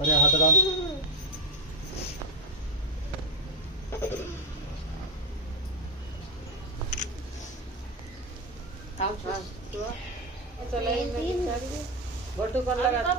अरे हाथ डाल बोटू कर लगा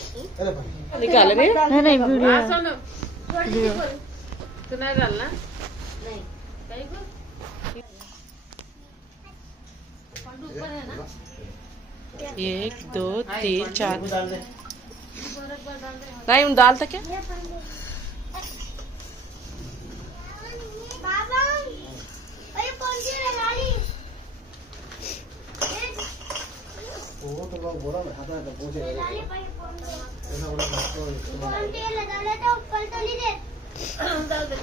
निकाल रही नहीं वीडियो तू नहीं डालना नहीं एक दो तीन चार नहीं उन दाल था क्या बाबा अरे कौन सी लगा ली वो तो लोग बोला मैं हाथ में पूछे ऐसा बोला तो कौन तेल लगा ले तो ऊपर तो नहीं दे डाल दे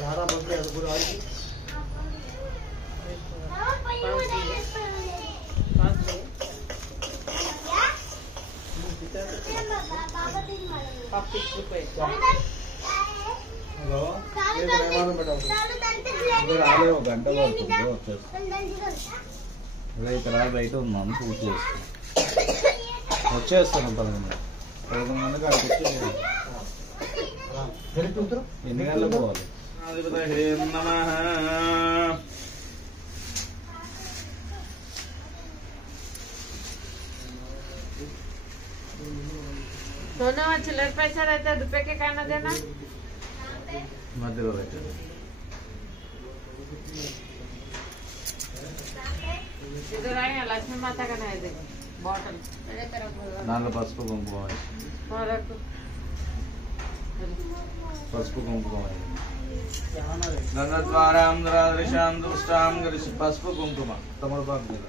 हरा बस गया तो पूरा आई हां पहिए में डाल दे बाबा तीन मारे 50 रुपए हेलो ये मेहमान बैठा हूं ఇద్దరు ఆలే ఒక గంట పడుతుంది రైతు బయట ఉన్నాను పూర్తి చేసుకుని వచ్చేస్తాను 11 మందికి అక్కడికి ఎన్ని గంటలకు పోవాలి सोना में चिल्लर पैसा रहता है रुपए के कहना देना మధ్యలో పెట్టండి इधर आए लक्ष्मी माता का नहीं देखो बॉटल దాంట్లో పసుపు కుంకుమ వేసి. और పసుపు కుంకుమ వేసి. గంగద్వారాం దృశాం దృష్టాం గరిసి పసుపు కుంకుమ తమలపాకు మీద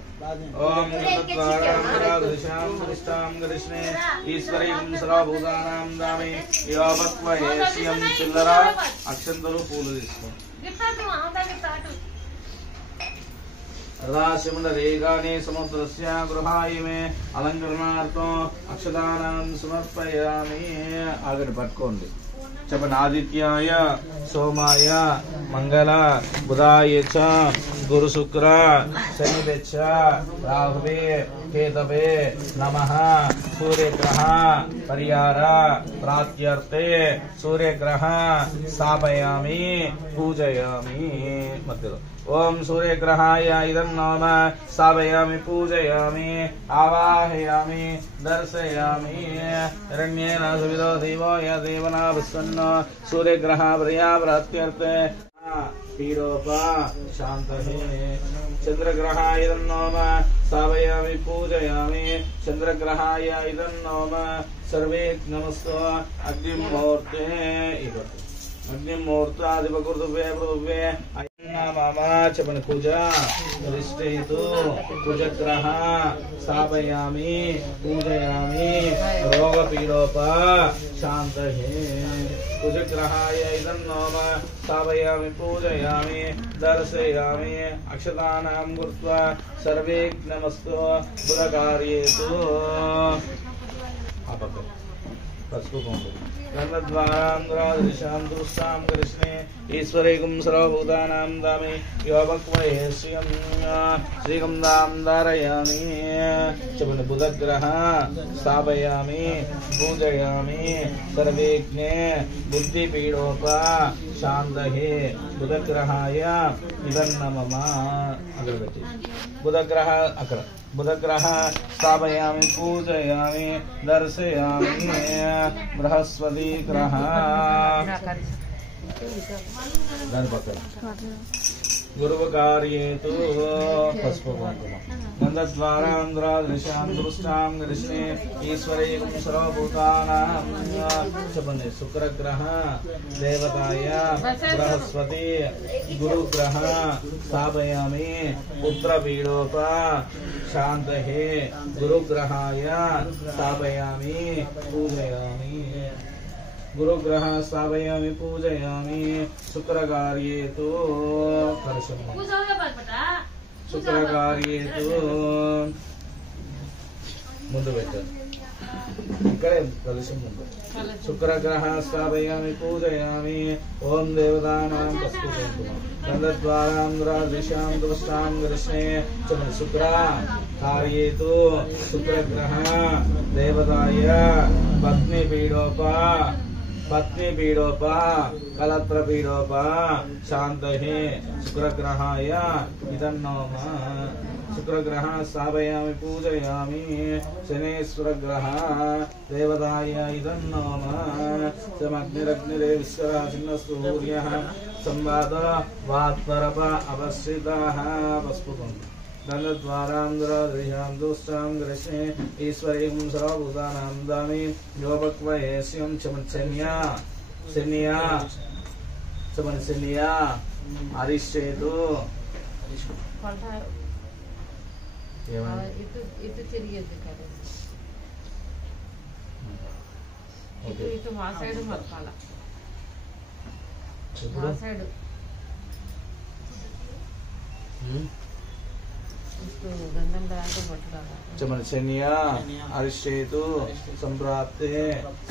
ఓం గంగద్వారాం దృశాం దృష్టాం గరిష్ణే ఈశ్వరీం సర్వభూతానాం దామి యోపత్వయేష్యం చిల్లర అక్షంతలు పూలు తీసుకో రదాశిముండరేగానే సముద్రస్య గృహాయమే అలంకరణార్థం అక్షదానం సమర్పయామి ఆగండి పట్టుకోండి చెప్పండి ఆదిత్యాయ సోమాయ మంగళ బుధాయ చ గురు శుక్ర శనివే చ రాహువే కేతవే నమః సూర్యగ్రహ పరిహార ప్రాప్త్యర్థే సూర్యగ్రహ స్థాపయామి పూజయామి మధ్యలో ఓం సూర్యగ్రహాయ ఇదం నామ స్థాపయామి పూజయామి ఆవాహయామి దర్శయామి హిరణ్యేన సవిదో దేవో య దేవనా విస్వన్న సూర్యగ్రహ ప్రియాప్రాప్త్యర్థే పీడోప శాంతహే చంద్రగ్రహాయ ఇదం నామ స్థాపయామి పూజయామి చంద్రగ్రహాయ ఇదం నామ సర్వే నమస్తో అగ్నిమూర్తే అగ్నిమూర్తాధిపకృతువే పృథువే చెప్పండి కుజ రిష్టేతు కుజగ్రహ స్థాపయామి పూజయామి రోగపీడోప శాంతహే కుజగ్రహాయ ఇదం నామ స్థాపయామి పూజయామి దర్శయామి అక్షతానాం కృత్వా సర్వే నమస్తు బుధకార్యేతు పసుపు కుంకుమ గంగద్వారాం దృష్టాం కృష్ణే ఈశ్వరేకం సర్వభూతానాం దామి యోపక్వయే శ్రీగంధాం ధారయామి చెప్పండి బుధగ్రహ స్థాపయామి పూజయామి సర్వేజ్ఞే బుద్ధిపీడోప శాంతహే బుధగ్రహాయ ఇదన్నమమ అక్కడ పెట్టి బుధగ్రహ అక్కడ బుధగ్రహ స్థాపయామి పూజయామి దర్శయామి బృహస్పతి గ్రహ దాని పక్కన గురువకార్యేతు పసుపు కుంకుమ గంధద్వారాంధ్రాదృశాం దృష్టాం కృష్ణే ఈశ్వరేకం సర్వభూతానాం చెప్పండి శుక్రగ్రహ దేవతాయ బృహస్పతి గురుగ్రహ స్థాపయామి పుత్రపీడోప శాంతహే గురుగ్రహాయ స్థాపయామి పూజయామి गुरुग्रह स्थापयामि पूजयामि शुक्रकार्ये तु शुक्रकार्ये तु ముందు పెట్టారు ఇక్కడే కలిసి ముందు शुक्रग्रह स्थापयामि पूजयामि ओम देवतानां प्रस्तुतं गन्धद्वारान्द्रादिशां दुष्टां कृष्णे शुक्र कार्येतु शुक्रग्रह देवताय पत्नीपीडोप कलत्रपीडोप शान्तये शुक्रग्रहाय इदन्नोम शुक्रग्रह स्थापयामि पूजयामि शनेश्वरग्रह देवताय इदन्नोम समग्निरग्निरेविश्वराचिन्नसूर्यः संवाद वात्परप अवस्थितः पस्पुकम् गन्धद्वारान्द्रादिशां दुष्टां कृष्णे ईश्वरीं सर्वभूतानां दामि योपक्वयेस्यं चमत्सन्या अरिष्टेतु ఇటు తిరిగేది కదా ఇటు మా సైడ్ మరపాల మా సైడ్ గంధం రాంటే పట్టుకోవాలి चमत्सन्या अरिष्टेतु संप्राप्ते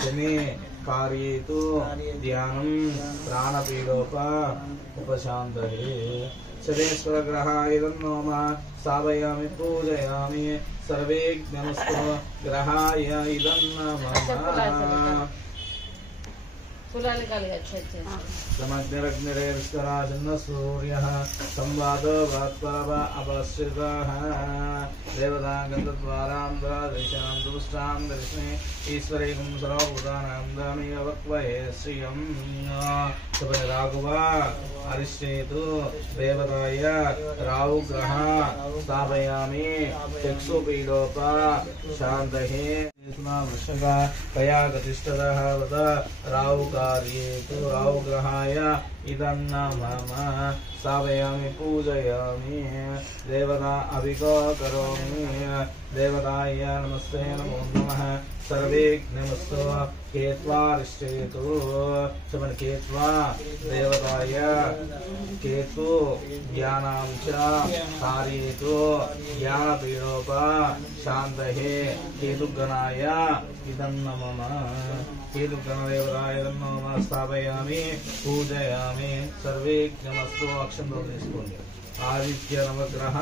शनि कार्येतु ध्यानं प्राणपीडोप उपशान्तये शनेश्वरग्रहाय इदन्नोम स्थापयामि पूजयामि सर्वेज्ञनस्तु ग्रहाय इदन्नमः समग्निरग्निरेविश्वराचिन्नसूर्यः संवादो वात्परप अवस्थितः देवता गन्धद्वारान्द्रादिशां दुष्टां कृष्णे ईश्वरीं सर्वभूतानां दामि अवक्वये श्रियं राघव अरिष्टेतु देवताय राहुग्रह स्थापयामि चक्षुपीडोप शान्तये वृषभ कया गतिष्ठतः वद राहुकार्येतु राहुग्रहाय इदन्नमः स्थापयामि पूजयामि देवता अभिको करोमि देवताय नमस्ते नमो नमः सर्वेज्ञनमस्तु केत्वारिष्टेतु शमन केत्वा देवताय केतु ज्ञानां च कार्येतु ज्ञानपीडोप शान्तये केतुगणाय इदन्नमः केतुगणदेवताय इदन्नमः स्थापयामि पूजयामि सर्वेज्ञनमस्तु अक्षंतो తీసుకోండి आदित्य नवग्रह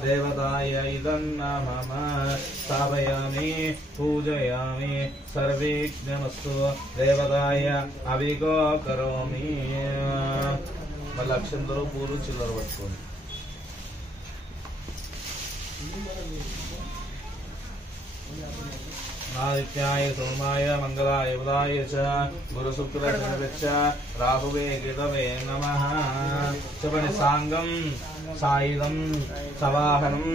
देवताय इदन्नमः स्थापयामि पूजयामि सर्वेज्ञनमस्तु देवताय अभिगो करोमि మళ్ళీ అక్షంతలు పూలు చిల్లర పట్టుకోండి आदित्याय सोमाय मंगलाय बुधाय च गुरुशुक्रशनिश्च राहुवे केतवे नमः शबनि सांगं सायुधं सवाहनं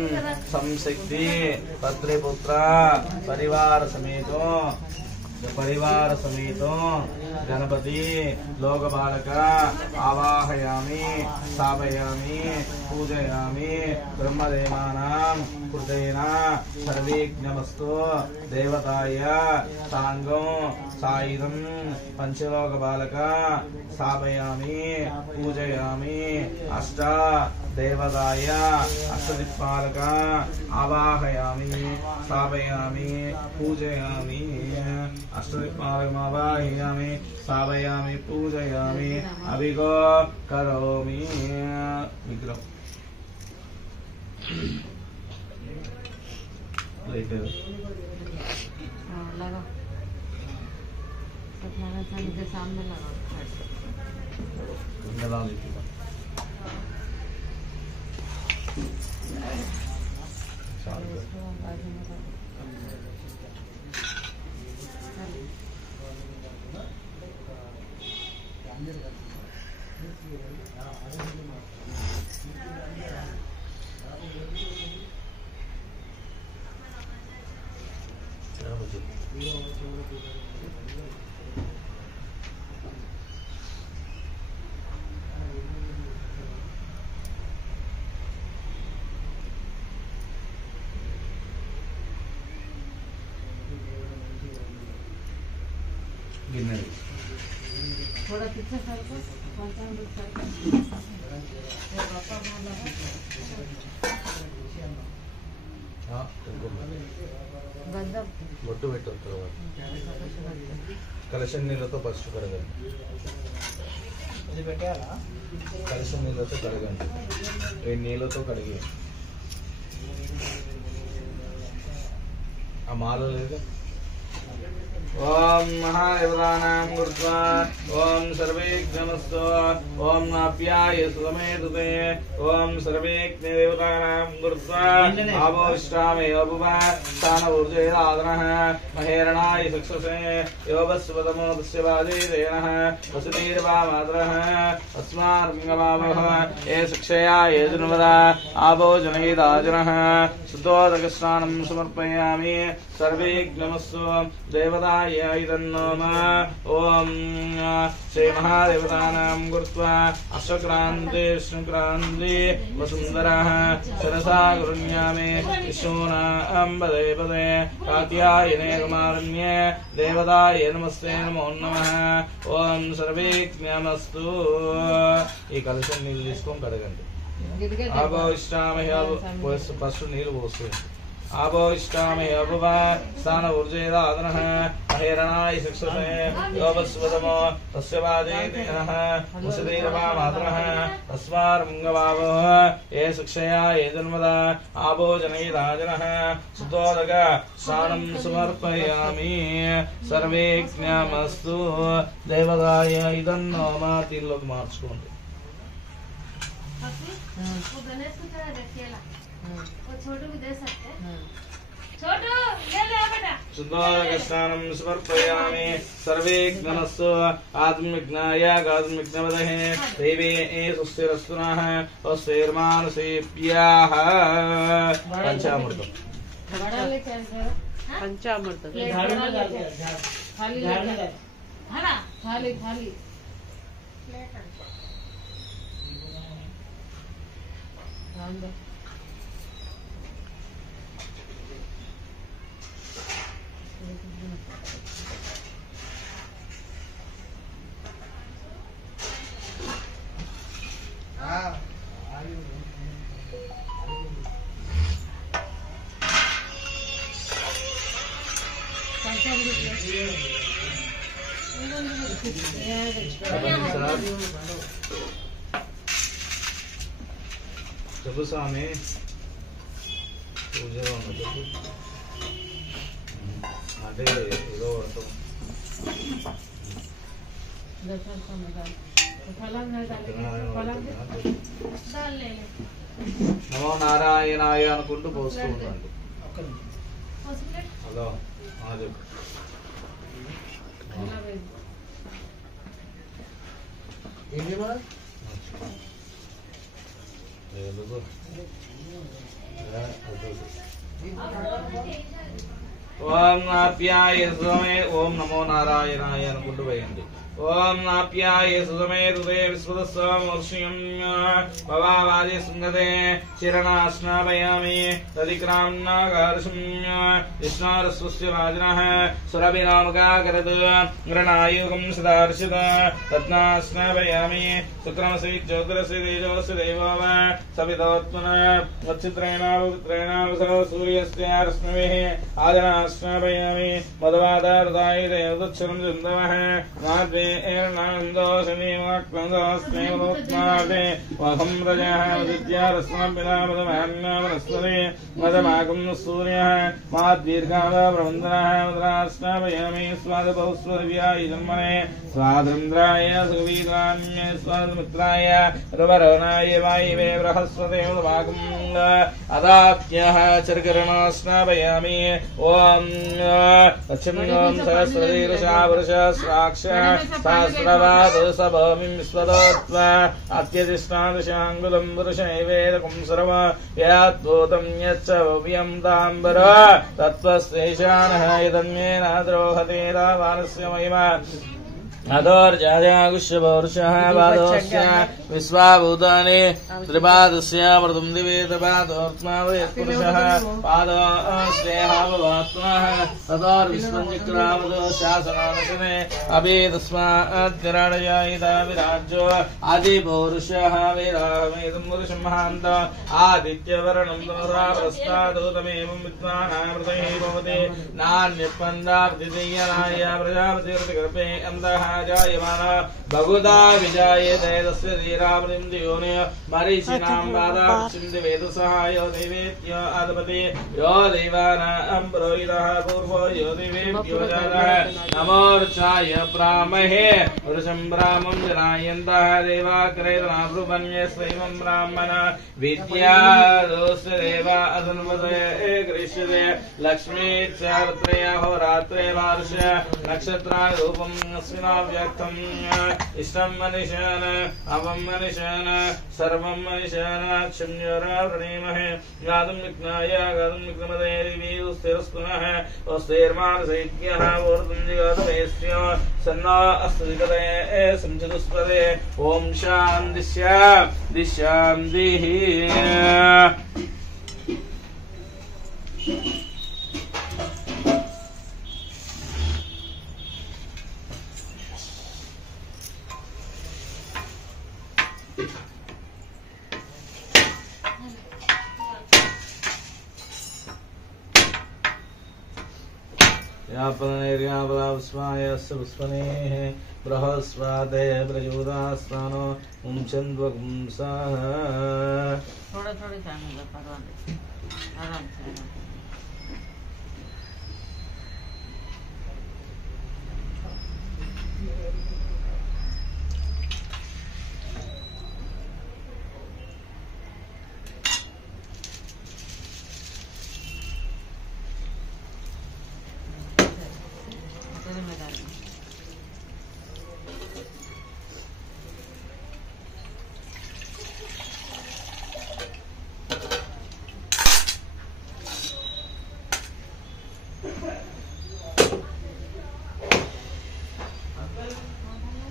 संसिद्धि पत्रिपुत्र परिवार समेतो गणपति लोकपालक आवाहयामि स्थापयामि पूजयामि ब्रह्मदेवानां कृतेन सर्वेज्ञमस्तु देवताय सांगं सायुधं पंचलोकपालक स्थापयामि पूजयामि अष्ट देवताय अष्टदिक्पालक आवाहयामि स्थापयामि पूजयामि अष्टदिक्पालकमावाहयामि स्थापयामि पूजयामि अभिगो करोमि विग्रह लगा सत्यनारायण के सामने लगा गिन्नरी थोड़ा पीछे सरको पंचामृत सरको బొట్టు పెట్టు కలశం నీళ్ళతో పసుపు కడగండి. ఇది పెట్టాలా? కలశం నీళ్ళతో కడగండి. వేడి నీళ్ళతో కడిగి ఆ మాల లేదు. ఓం మహాదేవతానాం గురుత్వా ఓం సర్వేజ్ఞమస్తు ఓం నాప్యాయ సుమేతుతే ఓం సర్వేజ్ఞదేవతానాం గురుత్వా ఆవోష్టామే యోపువ స్థానఊర్జేదాదనః మహేరణాయ సక్షసే యోగస్వతమో తస్య వాజేదేనః వసుదేర్వా మాతరః అస్మార్గవావః ఏ శిక్షయా ఏ జన్మదా ఆవో జనహితాజనః శుద్ధోదకస్నానం సమర్పయామి. సర్వేజ్ఞమస్తు దేవతాయ ఇదన్నోమ. ఓం శ్రీ మహాదేవతానాం గురుత్వా అశ్వక్రాంతి విష్ణుక్రాంతి వసుంధరః శిరసా గృహ్ణామి విష్ణూనాం పదే పదే కాత్యాయనే కుమారణ్యే దేవతాయ నమస్తే నమో నమః. ఓం సర్వేజ్ఞమస్తు. ఈ కలశం నీళ్ళు తీసుకొని కడగండి. ఆభవిష్టామహ ఫస్ట్ నీళ్ళు పోస్తుంది. ఆభవిష్టామహ అభవ స్థాన ఊర్జేదాదనః మహేరణాయ శిక్షసే యోగస్వతమో తస్య వాజేదేనః వసుదేర్వా మాతరః తస్మార్గవావః ఏ శిక్షయా ఏ జన్మదా ఆభో జనహితాజనః శుద్ధోదక స్నానం సమర్పయామి. సర్వేజ్ఞమస్తు దేవతాయ ఇదన్నోమ. దీనిలోకి మార్చుకోండి. वो गणेश को थोड़ा रखिएला वो छोटू को दे सकते हैं छोटू ले ले बेटा శుద్ధోదక స్నానం సమర్పయామి. సర్వేజ్ఞమస్తు ఆత్మవిజ్ఞాయ గాత్మవిజ్ఞవదహే దేవే ఏ సుస్థిరస్తు నః స్వస్థిర్మానసేభ్యః. పంచామృతం बड़ा लेके आए पंचामृत झाड़ू में डाल दिया, थाली झाड़ में लेके डाल। है ना थाली थाली ध्यान दो हाँ చెప్పు స్వామి. పూజ అంటే ఏదో పడతాం. दर्शन करने का फलन है फलन डाल ले ले నమో నారాయణాయ అనుకుంటూ పోస్తూ ఉండండి. हॉस्पिटल హలో చెప్పు. हिंदी में ఓం నాప్యాయ సుమే ఓం నమో నారాయణాయ అనుకుంటూ పోయండి. ఓం నాప్యాయ సుమే హృదయ విశ్వదస్వామర్షియం భవావాది సుందతే చిరణాస్నాపయామి తదిక్రామ్నాగార్షం విష్ణారస్వస్య వాజినః సురభినామకాకరత్ గృణాయుగం సదార్షిత తత్నాస్నాపయామి. శుక్రమసి జ్యోతిరసి తేజోసి దేవోవ సవితోత్మన వచ్చిత్రేణ పవిత్రేణ సూర్యస్య రశ్మిభిః ఆదనాస్నాపయామి. మధువాదారుదాయ దేవదక్షరం చందవః నాద్వే వహం రజః విద్యారస్మపినామదమాన్యామనస్వరే మదమాగం సూర్యః మాద్దీర్ఘావ ప్రబంధనః మదరాస్నాపయామి. స్వాదపౌస్వర్యాయ జన్మనే స్వాదంద్రాయ సువీరాన్య స్వాదమిత్రాయ రవరణాయ వాయువే బృహస్పతే మదమాగం అదాత్యః చర్కరణాస్నాపయామి. ఓం లక్ష్మీం సహస్రశీర్షా వృషస్రాక్ష సహస్రవాద సభమిం విశ్వదోత్వ అత్యధిష్టాదశాంగులం పురుషైవేదకం సర్వ యాద్భూతం యచ్చ భవ్యం తాంబర తత్వశేషానః యదన్యేన ద్రోహతే రావానస్య మహిమ अदोर्जायागुष्यपौरुषः पादोस्य विश्वाभूतानि त्रिपादस्य मृदुं दिवे तपादोर्त्मा पुरुषः पादोस्येहावत्मः तदोर्विश्वं चक्रावदो शासनानशने अभि तस्माद्विराडयायिता विराज्यो आदिपौरुषः वेदाहमेदं पुरुषं महान्त आदित्यवर्णं तमसा प्रस्तादूतमेवं विद्वानामृतैः भवति नान्यपन्दाब्दिदीयनाय प्रजापतिर्गर्भे अन्तः जायमाना बहुधा विजायते तस्य धीरावृतिं दियोने मरीचिनां बाधाक्षिन्ति वेदसहायो देवेत्यो आदपति यो देवानां पुरोहितः पूर्वो यो देवेभ्यो जातः नमोर्चाय प्रामहे वृषं ब्राह्मं जनायन्तः देवाग्रेतना ब्रुवन्यस्वैवं ब्राह्मण विद्यादोस्य देवा असन्वसे गृह्यते लक्ष्मी चारत्रयहोरात्रे वार्ष नक्षत्राय रूपम् अस्मिनाव्यक्तम् इष्टं मनिषान अवं मनिषान सर्वं मनिषान क्षम्योरावृणीमहे गातुं विघ्नाय गातुं विघ्नमदे दिवि स्थिरस्तुनः स्थिर्मानसैज्ञः ऊर्ध्वं जिगातुमेस्यो सन्नो अस्तु दिगते संचतुस्पदे ॐ शान्तिः पुष्पानेः बृहस्पते प्रचोदास्तानो मुंशन्वपुंसः थोड़ा थोड़ी जाने परवाने आराम से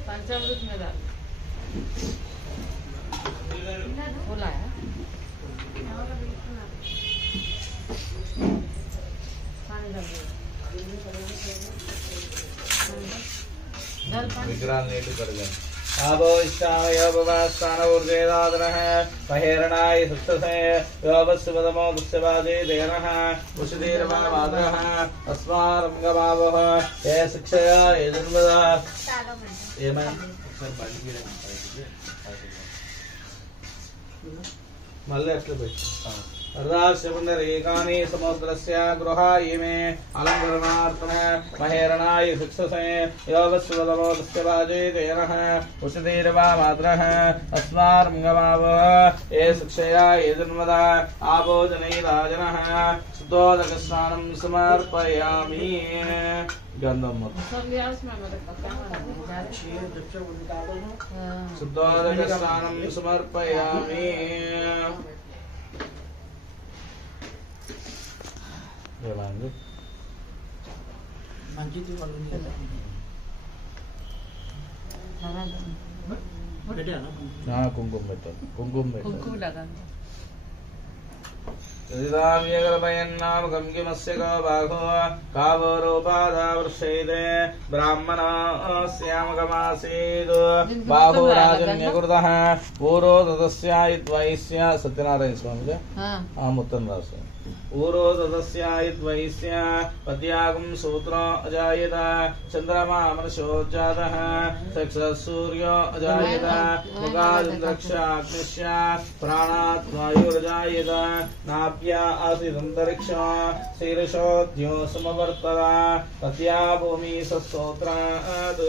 पंचामृत में डाल बोला है पानी डाल विग्रह नीट कर गए आबो इष्टामय भवास्तान ऊर्जेदादनः महेरणाय सुक्षसे योगस्वदमो दुष्यवाजे देनः उषदीर्वादनः अस्मारं गमावः ये शिक्षया ये जन्मदा ये मैं मल्ले अट्ले बैठ अर्धाश्यपुण्डरीकानि समुद्रस्य गृहायिमे अलङ्करणार्थं महेरणाय शिक्षसे योगस्वदमोदस्य वाजे तेनः उषदीर्वा मातरः अस्मार्गमावः ये शिक्षया ये जन्मदा आपो जनैराजनः शुद्धोदकस्नानं समर्पयामि गन्धं शुद्धोदकस्नानं समर्पयामि कुंकुम लगा यदिदाम्यगर्भयन्नामकं किमस्य को बाहो कावरोपादावर्षेदे ब्राह्मणस्यामकमासीद् बाहो राजन्यकृतः पूर्वो तदस्यायिद्वैस्य सत्यनारायण स्वामी मुत्तन दास ऊरो तदस्यायिद्वैस्य पद्यागं सूत्रो अजायत चन्द्रमा मनसोज्जातः चक्षुसूर्यो अजायत मुखादिन्द्रक्षाग्निश्च प्राणात् वायुरजायत नाभ्या आसीदन्तरिक्षो शीर्षोऽद्यो समवर्तत तद्या भूमिः सस्तोत्रात्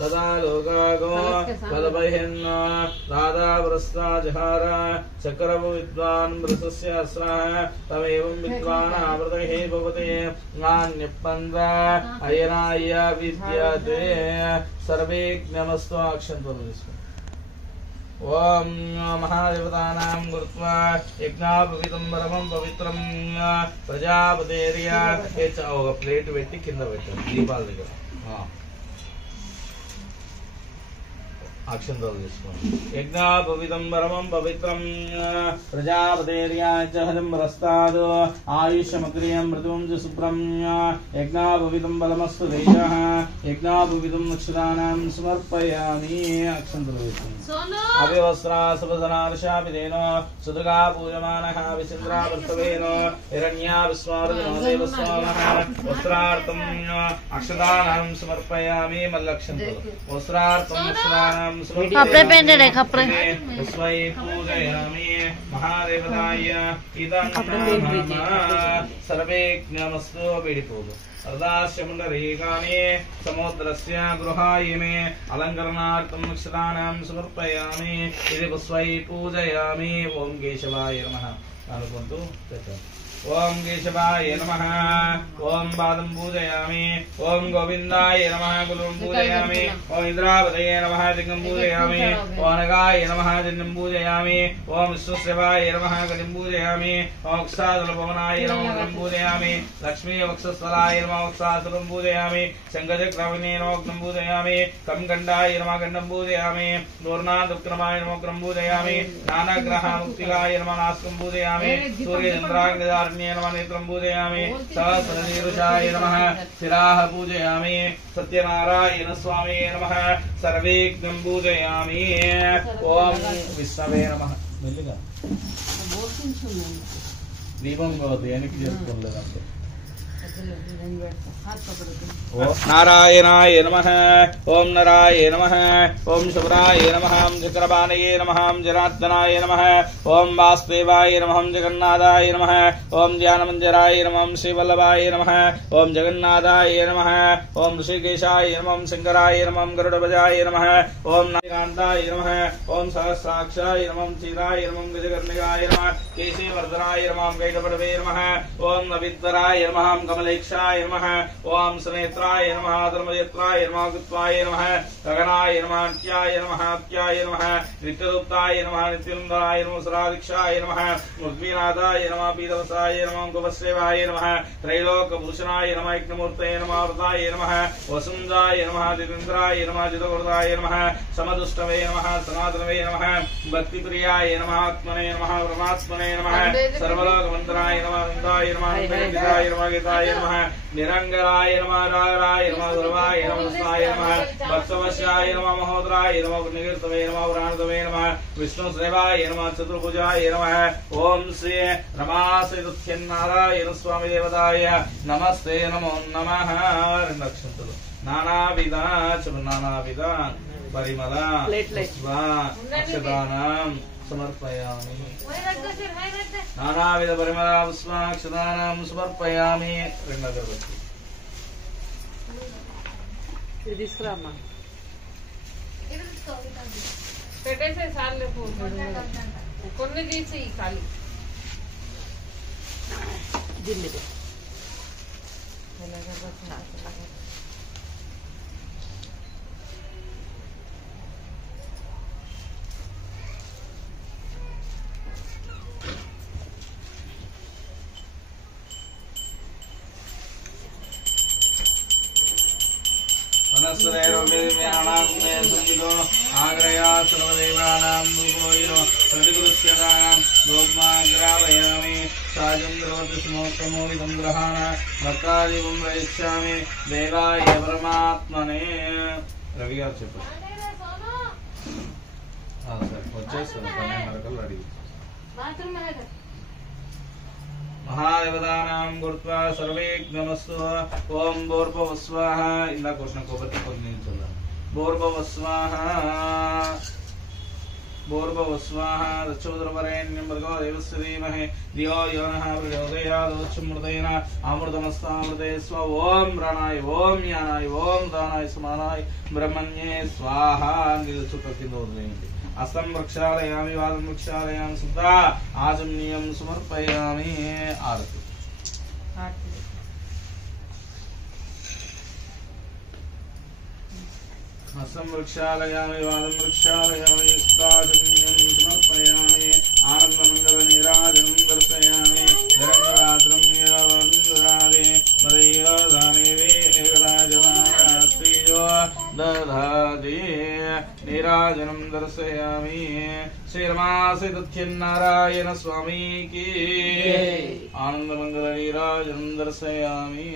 तदा लोकागो तदबहिर्नो राधावरस्ता जहार चक्रव विद्वान् वृषस्य अस्रः तमेवं विद्वान् आवृतैः भवति नान्यपन्था अयनाय विद्यते सर्वे नमस्ते अक्षन्तम् ओम महादेवतानां गुरुत्वा यज्ञापवितं परमं पवित्रं प्रजापतेर्या प्लेट पेट्टी किंद పెట్టండి దీపాల దగ్గర అక్షంతలు తీసుకోండి. యజ్ఞాపవితం పరమం పవిత్రం ప్రజాపతేర్యాచహరింబరస్తాద్ ఆయుష్యమగ్రియం మృదుం శుభ్రం యజ్ఞాపవితం బలమస్తు దేశః యజ్ఞాపవితం నక్షదానాం సమర్పయామి. అక్షంతలు తీసుకోండి. అభివస్త్రా శుభసనార్షాపిదేనో సుదుగా పూజమానః విచంద్రా వర్తవేనో హిరణ్యా విస్వారుదేవ స్వామః వస్త్రార్థం అక్షదానాం సమర్పయామి. మల్లక్షంతలు వస్త్రార్థం అక్షదానాం స్వై పూజయామి. మహాదేవతాయ ఇదం సర్వేజ్ఞమస్తు విడిపోదు అర్ధాశ్యముండరీకాని సముద్రస్య గృహాయిమే అలంకరణార్థం అక్షదానాం సమర్పయామి. ఇది పుష్పై పూజయామి. ఓం కేశవాయ నమః అనుకుంటూ పెట్టాం. ఓం కేశవాయ నమః. ఓం పాదం పూజయామి. ఓం గోవిందాయ నమః. గురుం పూజయామి. ఓం ఇంద్రావతయే నమః. లింగం పూజయామి. ఓం నగాయ నమః. దిన్నం పూజయామి. ఓం విశ్వశ్రవాయ నమః. గదిం పూజయామి. ఓం వక్షాదలపవనాయ నమః. గదిం పూజయామి. లక్ష్మీ వక్షస్థలాయ నమః. వక్షాసనం పూజయామి. శంఖచక్రవినే నమః. అగ్నం పూజయామి. కంకండాయ నమః. గండం పూజయామి. దూర్ణాదుక్రమాయ నమః. అగ్రం పూజయామి. నానాగ్రహ ముక్తిగాయ నమః. నాస్కం పూజయామి. సూర్యచంద్రాగ్నిదార నేత్రం పూజయామి. సహస్రనీరుషాయ నమః. శిరాః పూజయామి. సత్యనారాయణ స్వామి నమః. సర్వేజ్ఞం పూజయామి. ఓం విష్ణవే నమః. మెల్లిగా దీపం దేనికి చేసుకోలేదంటే నారాయణాయ నమః. ఓం నరాయ నమః. ఓం శుభ్రాయ నమః. చక్రపాణయే నమః. జనార్దనాయ నమః. ఓం వాసుదేవాయ నమః. జగన్నాథాయ నమః. ఓం ధ్యానమంజరాయ నమః. శ్రీవల్లభాయ నమః. ఓం జగన్నాథాయ నమః. ఓం ఋషికేశాయ నమః. శంకరాయ నమః. గరుడభజాయ నమః. ఓం నారాయణాయ నమః. ఓం సహస్రాక్షాయ నమః. చీరాయ నమః. గజకర్ణికాయ నమః. కేశీవర్ధనాయ నమః. కైటపడవే నమః. ఓం నవిద్వరాయ నమః. కమలేక్షాయ నమః. ఓం సనేత్రాయ నమః. ధర్మయత్రాయ నమః. గుత్వాయ నమః. గగనాయ నమః. నిత్యాయ నమః. అత్యాయ నమః. నిత్యదూప్తాయ నమః. నిత్యంబరాయ నమః. సరాదిక్షాయ నమః. ముద్వీనాథాయ నమః. పీతవసాయ నమః. కువశ్రేవాయ నమః. త్రైలోకభూషణాయ నమః. యజ్ఞమూర్తయ నమః. వృతాయ నమః. వసుందాయ నమః. దిగేంద్రాయ నమః. జితవృతాయ నమః. సమదుష్టవే నమః. సనాతనవే నమః. భక్తిప్రియాయ నమః. ఆత్మనే నమః. పరమాత్మనే నమః. సర్వలోకమంత్రాయ నమః. విందాయ నమః. విందాయ నమః. గీతాయ నమః. నిరంగరాయ నమః. రారాయ నమః. గురవాయ నమః. కృష్ణాయ నమః. భక్తవశ్యాయ నమః. మహోదరాయ నమః. నిగీర్తవే నమః. పురాణతవే నమః. విష్ణుశ్రేవాయ నమః. చతుర్భుజాయ నమః. ఓం శ్రీ రమాశ్రీనారాయణ స్వామి దేవతాయ నమస్తే నమో నమః. రెండు అక్షంతలు నానావిధ నానావిధ పరిమళ అక్షదానం సమర్పయామి. నానావిధ పరిమళ పుష్పాక్షదానం సమర్పయామి. రెండు అగరబత్తి తీసుకురామ్మా. పెట్టేసే సార్లు కొన్ని తీసి ఖాళీ దిల్లి ఆగ్రయా సర్వదేవానాం ప్రతిగృహ్యతాం లోక్మాగ్రావయామి. సాజంద్రోతిమోక్షమోహితం గ్రహాణ భక్తాదీపం రయిష్యామి. దేవాయ పరమాత్మనే. రవి గారు చెప్పు. వచ్చేస్తాను 12:30 రెడీ. మహాదేవతానాం గుర్త్వా సర్వేజ్ఞమస్తు. ఓం భూర్భువస్వాహ. ఇందా క్వశ్చన్ కొబ్బరి భూర్భువస్వాహ. భూర్భువస్వాహ. దక్షోదరవరేణ్యం భర్గో దేవస్య ధీమహి ధియో యో నః ప్రచోదయాద్. అమృతమస్తామృతే స్వ. ఓం ప్రాణాయ. ఓం యానాయ. ఓం దానాయ సమానాయ బ్రహ్మణ్యే స్వాహ. నిలుచుట కింద వదిలేయండి. అస్తం వృక్షాలయామి. వాదం వృక్షాలయామి. శుద్ధ ఆచమ్నీయం సమర్పయామి. ఆరతి హస్తం వృక్షాలయామి. వాదం వృక్షాలయామి. యుక్తాచమ్నీయం సమర్పయామి. ఆనందమంగళ నీరాజనం దర్శయామి. నిరంజనాద్రం యోరాదే మదయోధానే ఏకరాజమాన శ్రీయో దధాతి. నీరాజనం దర్శయామి. శ్రీరమాసినారాయణ స్వామికి ఆనందమంగళ నీరాజనం దర్శయామి.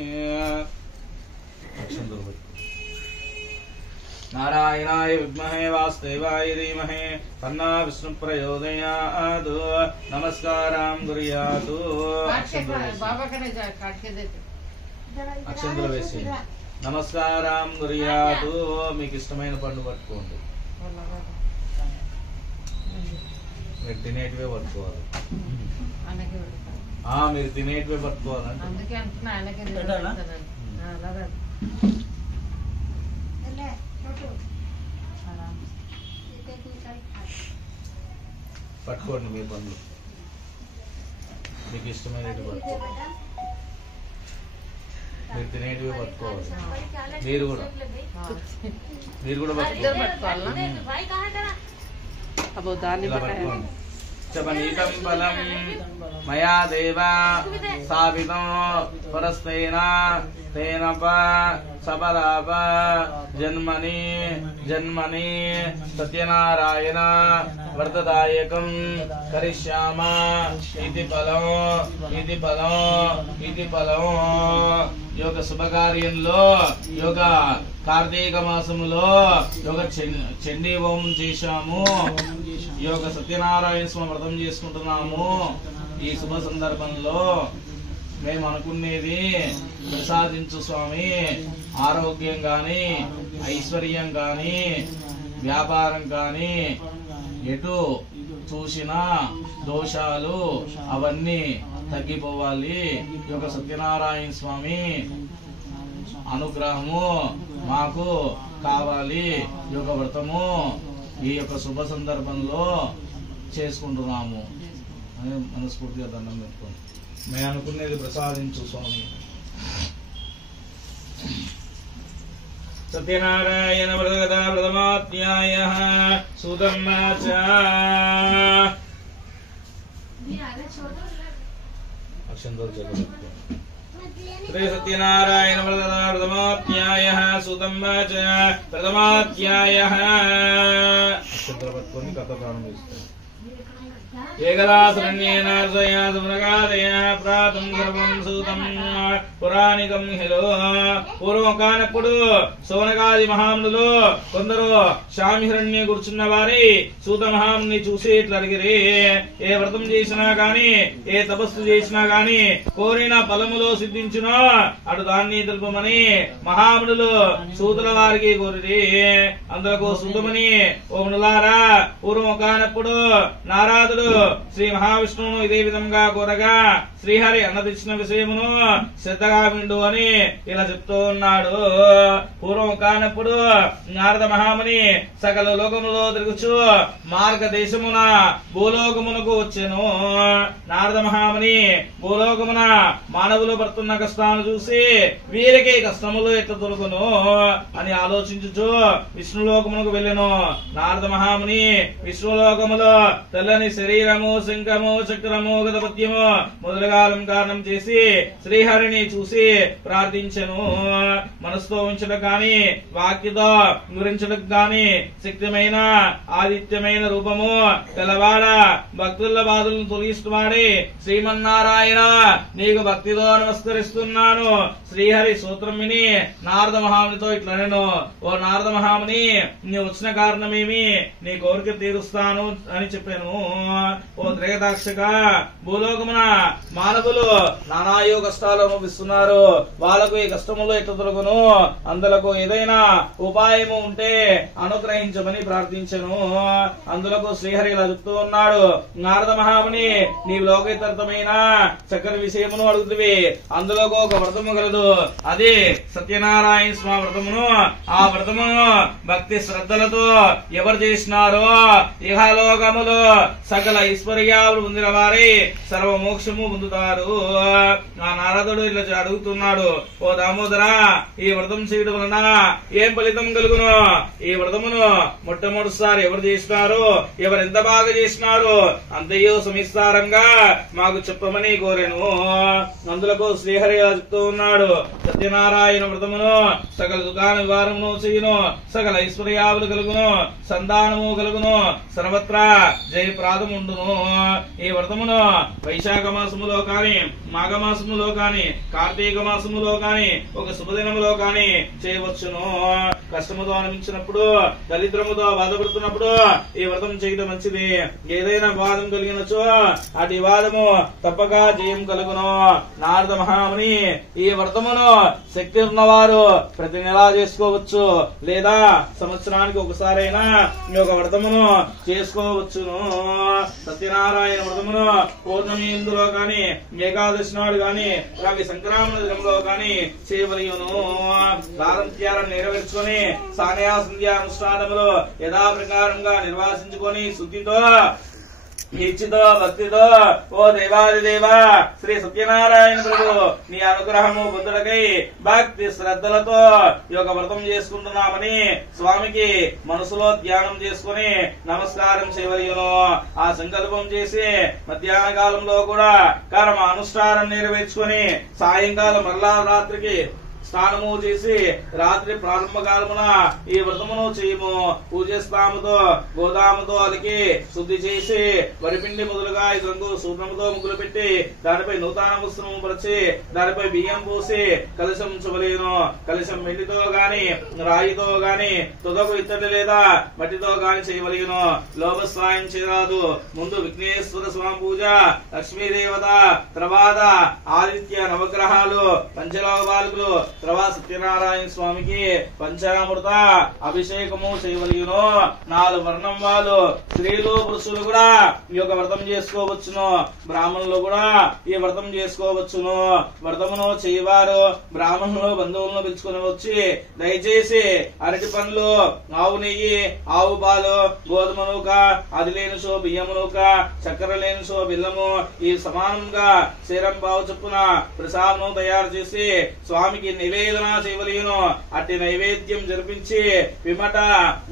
నారాయణాయ విద్మహే వాసుదేవాయ ధీమహి తన్నో విష్ణు ప్రచోదయాత్. నమస్కారం కుర్యాతు. అక్షంతలు వేసి నమస్కారం కుర్యాతు. మీకు ఇష్టమైన పండు పట్టుకోండి. మీరు తినేటివే పట్టుకోవాలి. మీరు తినేటివే పట్టుకోవాలంటే పట్టుకోండి. మీ పండ్లు మీకు ఇష్టమైనవి పట్టుకోవాలి. మీరు తినేటివి పట్టుకోవాలి. మీరు కూడా పట్టుకోవాలి. చమనీతం ఫలం మయా దేవ స్థాపితం పరస్తేన తేన సఫలాప జన్మని జన్మని సత్యనారాయణ వర్ధదాయకం కరిష్యామ ఇది ఫలం ఇది ఫలం ఇది ఫలం. యోగ శుభకార్యంలో యోగ కార్తీక మాసములో యోగ చండీ హోమం చేశాము. యోగ సత్యనారాయణ స్వామి వ్రతం చేసుకుంటున్నాము. ఈ శుభ సందర్భంలో మేము అనుకునేది ప్రసాదించు స్వామి. ఆరోగ్యం గాని ఐశ్వర్యం గాని వ్యాపారం గాని ఎటు చూసినా దోషాలు అవన్నీ తగ్గిపోవాలి. ఈ యొక్క సత్యనారాయణ స్వామి అనుగ్రహము మాకు కావాలి. ఈ యొక్క వ్రతము ఈ యొక్క శుభ సందర్భంలో చేసుకుంటున్నాము అని మనస్ఫూర్తిగా దండం పెట్టుకోండి. మేము అనుకునేది ప్రసాదించు స్వామి. సత్యనారాయణ వ్రత ప్రథమాధ్యాయ సూతం అక్షంతలు చదువు. శ్రీ సత్యనారాయణ వ్రత ప్రథమాధ్యాయ సూతం ప్రథమాధ్యాయ అక్షంతలు పట్టుకొని కథ ప్రారంభిస్తాం. ప్రాతం సర్వం సూతం పురాణికం హిలో. పూర్వం కానప్పుడు సోనకాది మహామునులు కొందరు శామిహిరణ్య కూర్చున్న వారి సూత మహాముని చూసి ఇట్లా అడిగిరి, ఏ వ్రతం చేసినా గాని ఏ తపస్సు చేసినా గాని కోరిన ఫలములో సిద్ధించునో అటు దాన్ని తెలుపమని మహామునులు సూతుల వారికి కోరిరి. అందులకు సూతమని, ఓ మునులారా, పూర్వం కానప్పుడు నారాదుడు శ్రీ మహావిష్ణువును ఇదే విధంగా కోరగా శ్రీహరి అన్నదిచ్చిన విషయమును శ్రద్ధగా విండు అని ఇలా చెప్తూ ఉన్నాడు. పూర్వం కానప్పుడు నారద మహాముని సకల లోకములో తిరుగుచు మార్గదేశమున భూలోకమునకు వచ్చెను. నారద మహాముని భూలోకమున మానవులు పడుతున్న కష్టాలను చూసి వీరికి కష్టములు ఎట్లా తొలుగును అని ఆలోచించుచు విష్ణులోకమునకు వెళ్ళెను. నారద మహాముని విష్ణులోకములో తెల్లని శరీరము, శంఖము, చక్రము, గదపద్యము మొదలుగా అలంకారం చేసి శ్రీహరిని చూసి ప్రార్థించెను. మనసుతో ఉంచడం గాని వాక్యతో గురించడం గాని శక్తిమైన ఆదిత్యమైన రూపము తెలవాడ భక్తుల బాధలను తొలగిస్తువాడి శ్రీమన్నారాయణ నీకు భక్తితో నమస్కరిస్తున్నాను. శ్రీహరి సూత్రం విని నారద మహామునితో ఇట్లనెను, ఓ నారద మహాముని, నీ వచ్చిన కారణమేమి? నీ కోరిక తీరుస్తాను అని చెప్పాను. ఓ త్రేతాక్షక, భూలోకమున మానవులు నానాయో కష్టాలు అనుభవిస్తున్నారు. వాళ్లకు ఈ కష్టములు ఎట్లా తొలగును? అందులకు ఏదైనా ఉపాయము ఉంటే అనుగ్రహించమని ప్రార్థించను. అందులకు శ్రీహరి ఇలా చెప్తూ ఉన్నాడు, నారద మహాముని, నీవు లోకేతరమైన చక్కని విషయమును అడుగుతువి. అందులో ఒక వ్రతము కలదు, అది సత్యనారాయణ స్వామి వ్రతమును. ఆ వ్రతమును భక్తి శ్రద్ధలతో ఎవరు చేసినారో ఇహలోకములో సకల ఐశ్వర్యాలు పొందిన వారి సర్వమోక్షము పొందుతారు. ఆ నారదుడు ఇలా అడుగుతున్నాడు, ఓ దామోదరా, ఈ వ్రతం చేయడం వలన ఏం ఫలితం కలుగును? ఈ వ్రతమును మొట్టమొదటిసారి ఎవరు చేసినారు, ఎవరెంత బాగా చేసినారు అంతయో సమిస్తారంగా మాకు చెప్పమని కోరెను. అందులకు శ్రీహరి చెప్తూ ఉన్నాడు, సత్యనారాయణ వ్రతమును సకల దుకాణ నివారమును చేయును, సకల ఐశ్వర్యాలు కలుగును, సంతానము కలుగును, సర్వత్రా జయప్రాదముండును. ఈ వ్రతమును వైశాఖ మాసములో కాని, మాఘమాసములో కాని, కార్తీక మాసములో కాని, ఒక శుభదినములో కాని చేయవచ్చును. కష్టముతో అనిపించినప్పుడు, దరిద్రముతో బాధపడుతున్నప్పుడు ఈ వ్రతం చేయడం మంచిది. ఏదైనా వాదం కలిగినచో అటు వాదము తప్పక జయం కలుగును. నారద మహాముని ఈ వ్రతమును శక్తి ఉన్నవారు ప్రతి నెలా చేసుకోవచ్చు, లేదా సంవత్సరానికి ఒకసారైనా ఈ యొక్క వ్రతమును చేసుకోవచ్చును. సత్యనారాయణ వ్రతమును పౌర్ణమి ఇందులో కాని, ఏకాదశి నాడు గాని, రవి సంక్రామణ దినంలో కాని చేయవలయును. ప్రారంభ్యాలను నెరవేర్చుకొని సానయా సంధ్యా అనుష్ఠానములు యథా ప్రకారంగా నిర్వాసించుకొని శుద్ధితో, ఇచ్చితో, భక్తితో, ఓ దేవాదిదేవ శ్రీ సత్యనారాయణ ప్రభు నీ అనుగ్రహము పొందుటకై భక్తి శ్రద్ధలతో ఈ యొక్క వ్రతం చేసుకుంటున్నామని స్వామికి మనసులో ధ్యానం చేసుకుని నమస్కారం చేయవలయును. ఆ సంకల్పం చేసి మధ్యాహ్న కాలంలో కూడా కర్మ అనుష్ఠానం నెరవేర్చుకొని సాయంకాలం మరలా రాత్రికి స్నానము చేసి రాత్రి ప్రారంభ కాలమున ఈ వ్రతమును చేయము. పూజస్తాముతో గోదాముతో అలికి శుద్ధి చేసి వరిపిండి మొదలుగా 5 రంగు సూత్రముతో ముగ్గులు పెట్టి దానిపై నూతన వస్త్రము పరిచి దానిపై బియ్యం పోసి కలశం ఉంచవలేను. కలశం వెండితో గాని, రాయితో గాని, తుదకు ఇత్తడి లేదా మట్టితో గాని చేయవలేను. లోభస్వాయం చేయరాదు. ముందు విఘ్నేశ్వర స్వామి పూజ, లక్ష్మీదేవత, తర్వాత ఆదిత్య నవగ్రహాలు, పంచలోక బాలకులు, తర్వాత సత్యనారాయణ స్వామికి పంచామృత అభిషేకము చేయవలయును. 4 వర్ణం వాళ్ళు స్త్రీలు పురుషులు కూడా ఈ యొక్క వ్రతం చేసుకోవచ్చును. బ్రాహ్మణులు కూడా ఈ వ్రతం చేసుకోవచ్చును. వ్రతమును చేయవారు బ్రాహ్మణులు బంధువులను పిలుచుకుని వచ్చి దయచేసి అరటి పండ్లు, ఆవు నెయ్యి, ఆవు పాలు, గోధుమ నూక, అది లేని సో బియ్యము నూక, చక్కెర లేని సో బెల్లము ఈ సమానంగా శీరం పావు చొప్పున ప్రసాదము తయారు చేసి స్వామికి నివేదన చేయవలయును. అట్టి నైవేద్యం జరిపించి పిమ్మట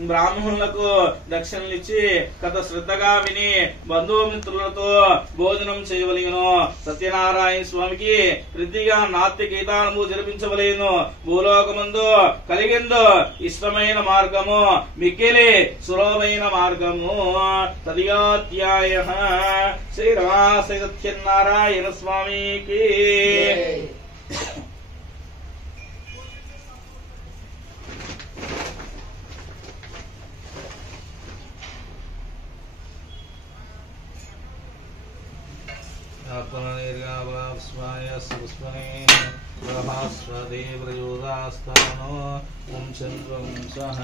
బ్రాహ్మణులకు దక్షిణలిచ్చి కథ శ్రద్ధగా విని బంధుమిత్రులతో భోజనం చేయవలయును. సత్యనారాయణ స్వామికి ప్రతిగా నాట్య గీతానము జరిపించవలయును. భూలోకమందు కలిగిందో ఇష్టమైన మార్గము, మిక్కిలి సులభమైన మార్గము. తదియాధ్యాయ శ్రీ రమాశ్రీ సత్యనారాయణ స్వామికి. प्रभास्वदेव्रयोदास्तानो ओं चन्द्रं सह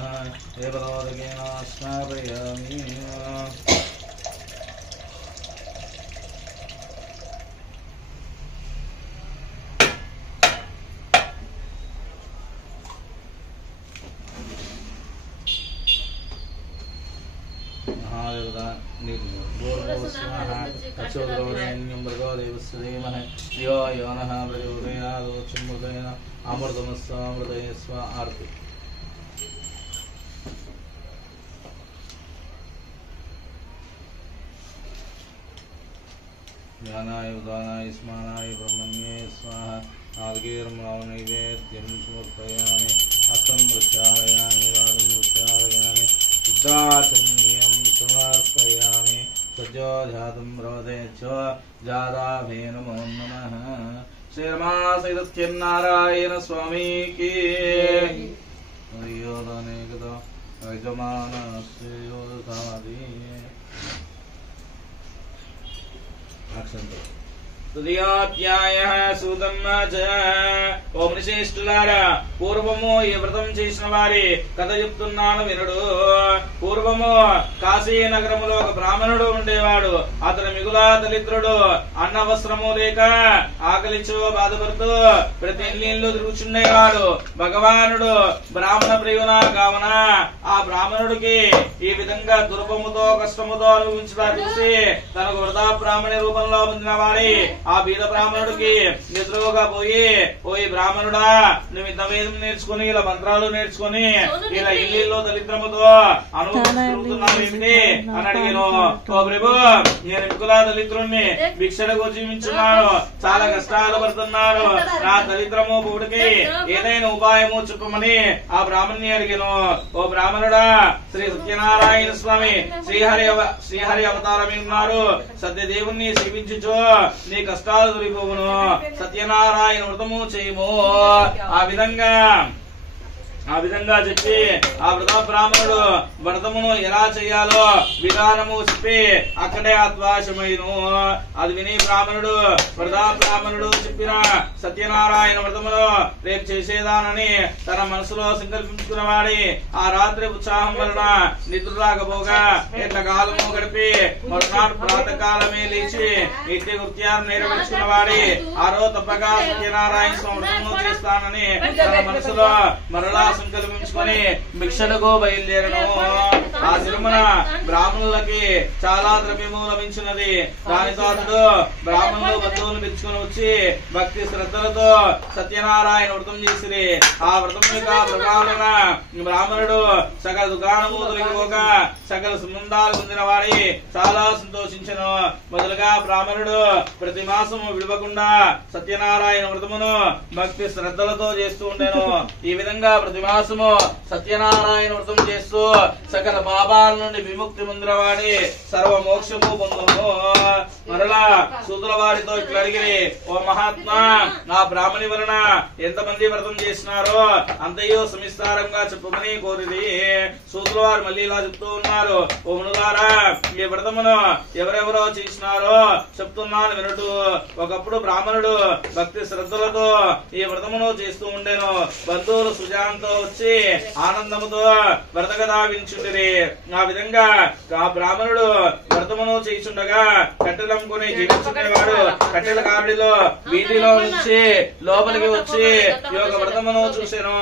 देवलोकेन स्नापयामि. अमृतमस्वामृतयस्व आरती. ज्ञानाय उदानाय स्मरणाय ब्रह्मण्ये स्वाहा. नारिकेलनैवेद्यं समर्पयामि. हस्तं प्रक्षालयामि, पादं प्रक्षालयामि, सिद्धाचमनीयं समर्पयामि. सज्जोजातं भवते च जाताभे नमो नमः. श्री रमाश्री सत्यनारायण स्वामी की. తృతీయోధ్యాయః సూతం చ. ఓం శ్రేష్ఠులారా, పూర్వము ఈ వ్రతం చేసిన వారి కథ చెప్తున్నాను వినుడు. పూర్వము కాశీ నగరములో ఒక బ్రాహ్మణుడు ఉండేవాడు. అతను మిగులా దళిద్రుడు. అన్న వస్త్రము లేక ఆకలిచో బాధపడుతూ ప్రతి ఇల్లు తిరుగుచుండేవాడు. భగవానుడు బ్రాహ్మణ ప్రియున కావున ఆ బ్రాహ్మణుడికి ఈ విధంగా దుర్భముతో కష్టముతో అనుభవించడా చూసి తనకు వృధా బ్రాహ్మణ రూపంలో పొందిన వాడి ఆ బీద బ్రాహ్మణుడికి ఎదురుగా పోయి బ్రాహ్మణుడా, నువ్వు ఇంత వేదం నేర్చుకుని ఇలా మంత్రాలు నేర్చుకుని ఇలా ఇల్లు దళిద్రముతో అనుభవిస్తున్నావు ఏమిటి అని అడిగాను. ఓ ప్రభు, నేను మిగులా దళిద్రుణ్ణి, భిక్షలకు జీవించున్నాను, చాలా కష్టాలు పడుతున్నాను. నా దళిద్రము పోటుకి ఏదైనా ఉపాయము చెప్పమని ఆ బ్రాహ్మణ్ణి అడిగాను. ఓ బ్రాహ్మణుడా, శ్రీ సత్యనారాయణ స్వామి శ్రీహరి అవతారమే ఉన్నారు. సత్యదేవుణ్ణి సేవించుచో నీ కష్టాలు తొలిపోవును. సత్యనారాయణ వ్రతము చేయము. ఆ విధంగా చెప్పి ఆ వృధా బ్రాహ్మణుడు వ్రతమును ఎలా చేయాలో విధానము చెప్పి అక్కడే ఆత్వాశమైను. అది విని వృధా బ్రాహ్మణుడు చెప్పిన సత్యనారాయణ వ్రతమును రేపు చేసేదానని తన మనసులో సంకల్పించుకున్నవాడి ఆ రాత్రి ఉత్సాహం వలన నిద్ర రాకపోగా ఎట్ల కాలము గడిపి మరునాడు ప్రాతకాలమే లేచి నిత్య కృత్యాన్ని నెరవేర్చుకున్నవాడి ఆ రోజు తప్పగా సత్యనారాయణ స్వామి వ్రతమును చేస్తానని తన మనసులో మరలా సంకల్పించుకొని భిక్షలకు బయలుదేరను. ఆ తిరుమల బ్రాహ్మణులకి చాలా ద్రవ్యము లభించినది. దానితో అతడు బ్రాహ్మణులు బంధువులను పిలుచుకుని వచ్చి భక్తి శ్రద్ధలతో సత్యనారాయణ వ్రతం చేసిరి. ఆ వ్రతం యొక్క ప్రభావన బ్రాహ్మణుడు సకల దుకాణము తొలగిపోగా సకల సంబంధాలు పొందిన వాడి చాలా సంతోషించను. మొదలుగా బ్రాహ్మణుడు ప్రతి మాసము విడవకుండా సత్యనారాయణ వ్రతమును భక్తి శ్రద్ధలతో చేస్తూ ఉండేను. ఈ విధంగా ప్రతి మాసము సత్యనారాయణ వ్రతం చేస్తూ సకల పాపాల నుండి విముక్తి పొందినవాడి సర్వ మోక్షము పొందును. మరలా సూతుల వారితో ఇట్లా అడిగిరి, ఓ మహాత్మా, నా బ్రాహ్మణి వలన ఎంతమంది వ్రతం చేసినారో అంతయో సమిస్తారంగా చెప్పమని కోరిది. సూతుల వారు మళ్ళీ ఇలా చెప్తూ ఉన్నారు, ఓ మునులారా, ఈ వ్రతమును ఎవరెవరో చేసినారో చెప్తున్నాను వినటు. ఒకప్పుడు బ్రాహ్మణుడు భక్తి శ్రద్ధలతో ఈ వ్రతమును చేస్తూ ఉండేను. బంధువులు సుజాంతో వచ్చి ఆనందముతో వ్రతకథ వించుండిరి. ఆ విధంగా ఆ బ్రాహ్మణుడు వ్రతమును చేయుచుండగా కట్టెలమ్ముకుని జీవించుకునేవాడు కట్టెల కావిడిలో వీధిలో నుంచి లోపలికి వచ్చి యోగ వ్రతమును చూసాను.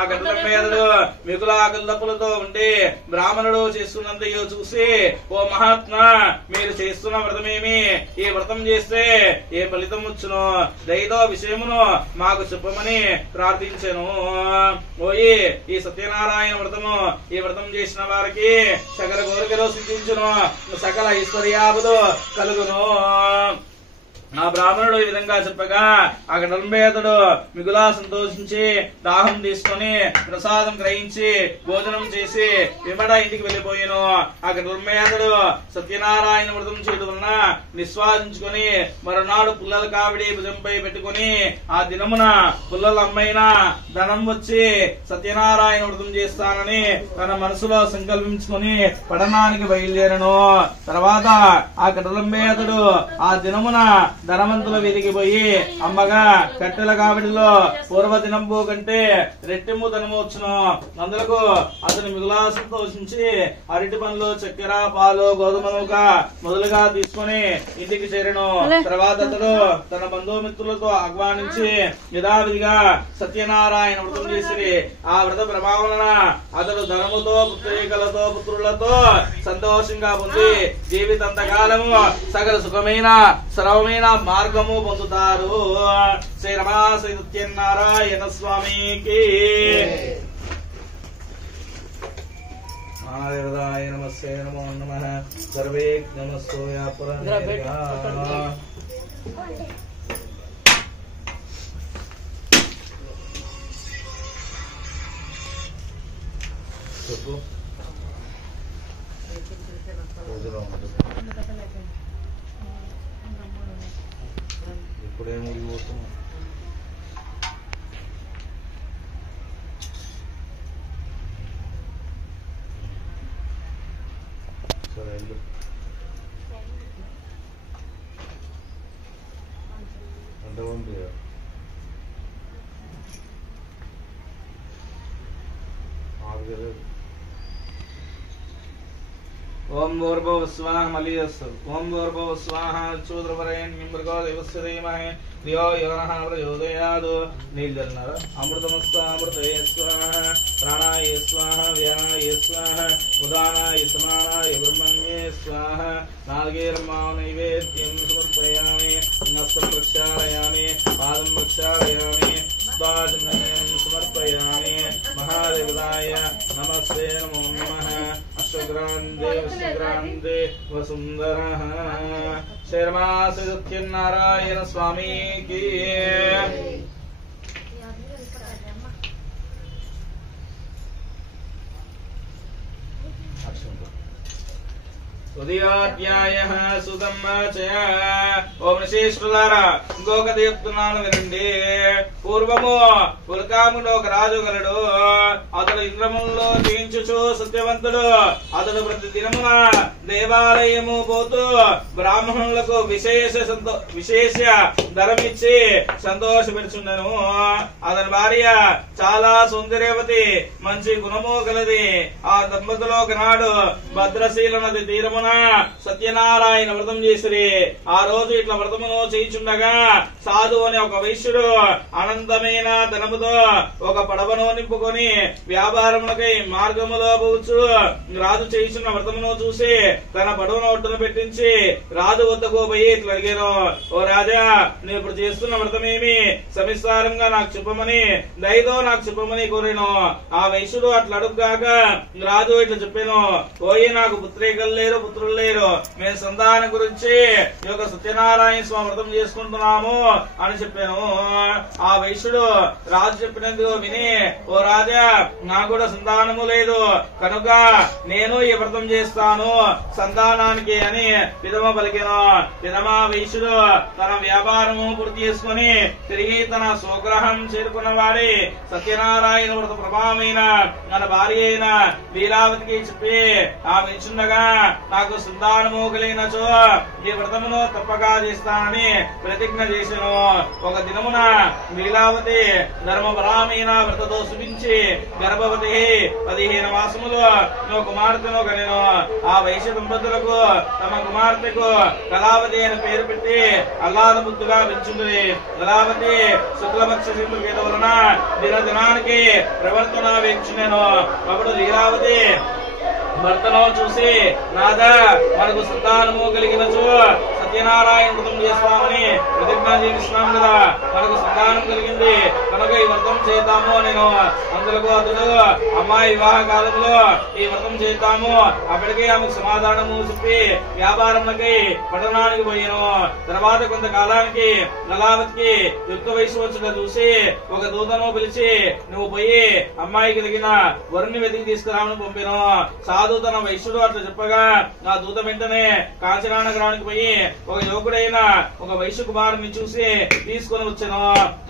ఆ కట్టెల మీదడు మిగుల ఆకలి దప్పులతో ఉండి బ్రాహ్మణుడు చేస్తున్నంతయో చూసి, ఓ మహాత్మా, మీరు చేస్తున్న వ్రతమేమి? ఈ వ్రతం చేస్తే ఏ ఫలితం వచ్చును? దయతో విషయమును మాకు చెప్పమని ప్రార్థించాను. ఓయి, ఈ సత్యనారాయణ వ్రతము ఈ వ్రతం చేసిన వారికి సకల కోరికలు సిద్ధించును, సకల ఐశ్వర్యాలు కలుగును. ఆ బ్రాహ్మణుడు ఈ విధంగా చెప్పగా ఆ గణంబేతుడు మిగులా సంతోషించి దాహం తీసుకుని ప్రసాదం గ్రహించి భోజనం చేసి విమడ ఇంటికి వెళ్లిపోయాను. ఆ గణంబేతుడు సత్యనారాయణ వ్రతం చేయడం వలన నిస్వాదించుకుని మరునాడు పుల్లల కావిడి భుజంపై పెట్టుకుని ఆ దినమున పుల్లల అమ్మైన ధనం వచ్చి సత్యనారాయణ వ్రతం చేస్తానని తన మనసులో సంకల్పించుకుని పట్టణానికి బయలుదేరను. తర్వాత ఆ గణంబేతుడు ఆ దినమున ధనవంతుల వీధికి పోయి అమ్మగా కట్టెల కావిడిలో పూర్వదినంబు కంటే రెట్టింపు ధనము వచ్చును. అందులకు అతను మిగులా సంతోషించి అరటి పండ్లు, చక్కెర, పాలు, గోధుమలుగా మొదలుగా తీసుకుని ఇంటికి చేరను. తర్వాత అతడు తన బంధుమిత్రులతో ఆహ్వానించి యథావిధిగా సత్యనారాయణ వ్రతం చేసి ఆ వ్రత ప్రభావం వలన అతడు ధనముతో పుత్రికలతో పుత్రులతో సంతోషంగా పొంది జీవితంతకాలము సకల సుఖమైన సర్వమైన మార్గము పొందుతారు. శ్రీ రమా శ్రీ సత్యనారాయణ స్వామికి నారాయణాయ నమస్తే నమో నమః. సర్వే నమస్తోయాపుర చెప్పు. ఇప్పుడే ముగిపోతున్నాం. సరే వెళ్ళు. ఎంతమంది ఆగలేదు. ఓం భూర్భువస్వాహ మలీయస్సు ఓం భూర్భువస్వాహ చూద్రవరేణ్యం భర్గో దేవస్య ధీమహి ధియో యో నః ప్రచోదయాత్. నీళ్ళు చల్లినారా? అమృతమస్తామృతయే స్వాహ ప్రాణాయ స్వాహ వ్యానాయ స్వాహ ఉదానాయ సమానాయ బ్రహ్మణ్యే స్వాహ. నాలుగేరమ్మా నైవేద్యం సమర్పయామి. నస్తం ప్రక్షాళయామి పాదం ప్రక్షాళయామి దాచమయం సమర్పయామి. మహాదేవతాయ నమస్తే నమో నమః. అశ్వగ్రాందే వసుగ్రాందే వసుందరః. శర్మాసి సత్యనారాయణ స్వామికి. ఉదయాధ్యాయః సుధమ్మచయ. ఓం శ్రీశ్రులారా ఇంకొక చెప్తున్నాను వినండి. పూర్వము పులకాములో ఒక రాజు గలడు. అతడు ఇంద్రములో జయించుచు సత్యవంతుడు. అతడు ప్రతి దినమున దేవాలయము పోతూ బ్రాహ్మణులకు విశేష ధరమిచ్చి సంతోషపెడుచుండెను. అతని భార్య చాలా సౌందర్యవతి, మంచి గుణము గలది. ఆ దంపతులు ఒకనాడు భద్రశీల నది తీరమున సత్యనారాయణ వ్రతం చేసిరి. ఆ రోజు ఇట్లా వ్రతమును చేయించుండగా సాధు అనే ఒక వైశ్యుడు అనంతమైన ధనముతో ఒక పడవను నింపుకొని వ్యాపారములకై మార్గములో పోవచ్చు రాజు చేయించున్న వ్రతమును చూసి తన పడవను ఒడ్డును పెట్టించి రాజు వద్దకు పోయి ఇట్లా అడిగాను. ఓ రాజా, నువ్వు ఇప్పుడు చేస్తున్న వ్రతమేమి సవిస్తారంగా నాకు చెప్పమని దయతో నాకు చెప్పమని కోరాను. ఆ వైశ్యుడు అట్లా అడుగుగాక రాజు ఇట్లా చెప్పాను. పోయి నాకు పుత్రికలు లేరు, పుత్రులు లేరు. మేము సంతానం గురించి ఈ యొక్క సత్యనారాయణ స్వామి వ్రతం చేసుకుంటున్నాము అని చెప్పాను. ఆ వైశ్యుడు రాజు చెప్పినందుకు విని, ఓ రాజా, నాకు కూడా సంతానము లేదు కనుక నేను ఈ వ్రతం చేస్తాను సంతానానికి అని పిదమ పలికెను. పిదమ వైశ్యుడు తన వ్యాపారము పూర్తి చేసుకుని తిరిగి తన స్వగ్రహం చేరుకున్న వాడి సత్యనారాయణ వ్రత ప్రభావమైన తన భార్య అయిన లీలావతికి చెప్పి ఆమె ఇచ్చుండగా నాకు సంతానము కలిగినచో ఈ వ్రతమును తప్పగా చేస్తానని ప్రతిజ్ఞ చేసెను. ఒక దినమున లీలావతి ధర్మపరామైన వ్రతతో శుభించి గర్భవతి 15 మాసములు కుమార్తెను కనెను. ఆ వైశ్య దంపతులకు తమ కుమార్తెకు కళావతి అని పేరు పెట్టి అల్లాద ముద్దుగా పెంచుంది. కళావతి శుక్లపక్ష సింహుల వలన దినదినానికి ప్రవర్తన వీక్షణను. అప్పుడు లీలావతి భర్తను చూసి, నాదా, మనకు సంతానము కలిగినచో సత్యనారాయణ వ్రతం చేస్తామని ప్రతిజ్ఞ చేస్తున్నాం కదా, మనకు సంతానం కలిగింది కనుక ఈ వ్రతం చేద్దాము నేను. అందులకు అతడు అమ్మాయి వివాహ కాలంలో ఈ వ్రతం చేద్దాము. అప్పటికే ఆమెకు సమాధానము చెప్పి వ్యాపారంలోకి పట్టణానికి పోయాను. తర్వాత కొంతకాలానికి కళావతికి యుక్త వయసు వచ్చిన చూసి ఒక దూతను పిలిచి, నువ్వు పోయి అమ్మాయికి తగిన వరుణ్ణి వెతికి తీసుకురామని పంపాను. సాధు తన వైశ్యుడు అట్లా చెప్పగా ఆ దూత వెంటనే కాంచనా నగరానికి పోయి ఒక యువకుడైన ఒక వైశ్య కుమారుని చూసి తీసుకుని వచ్చాను.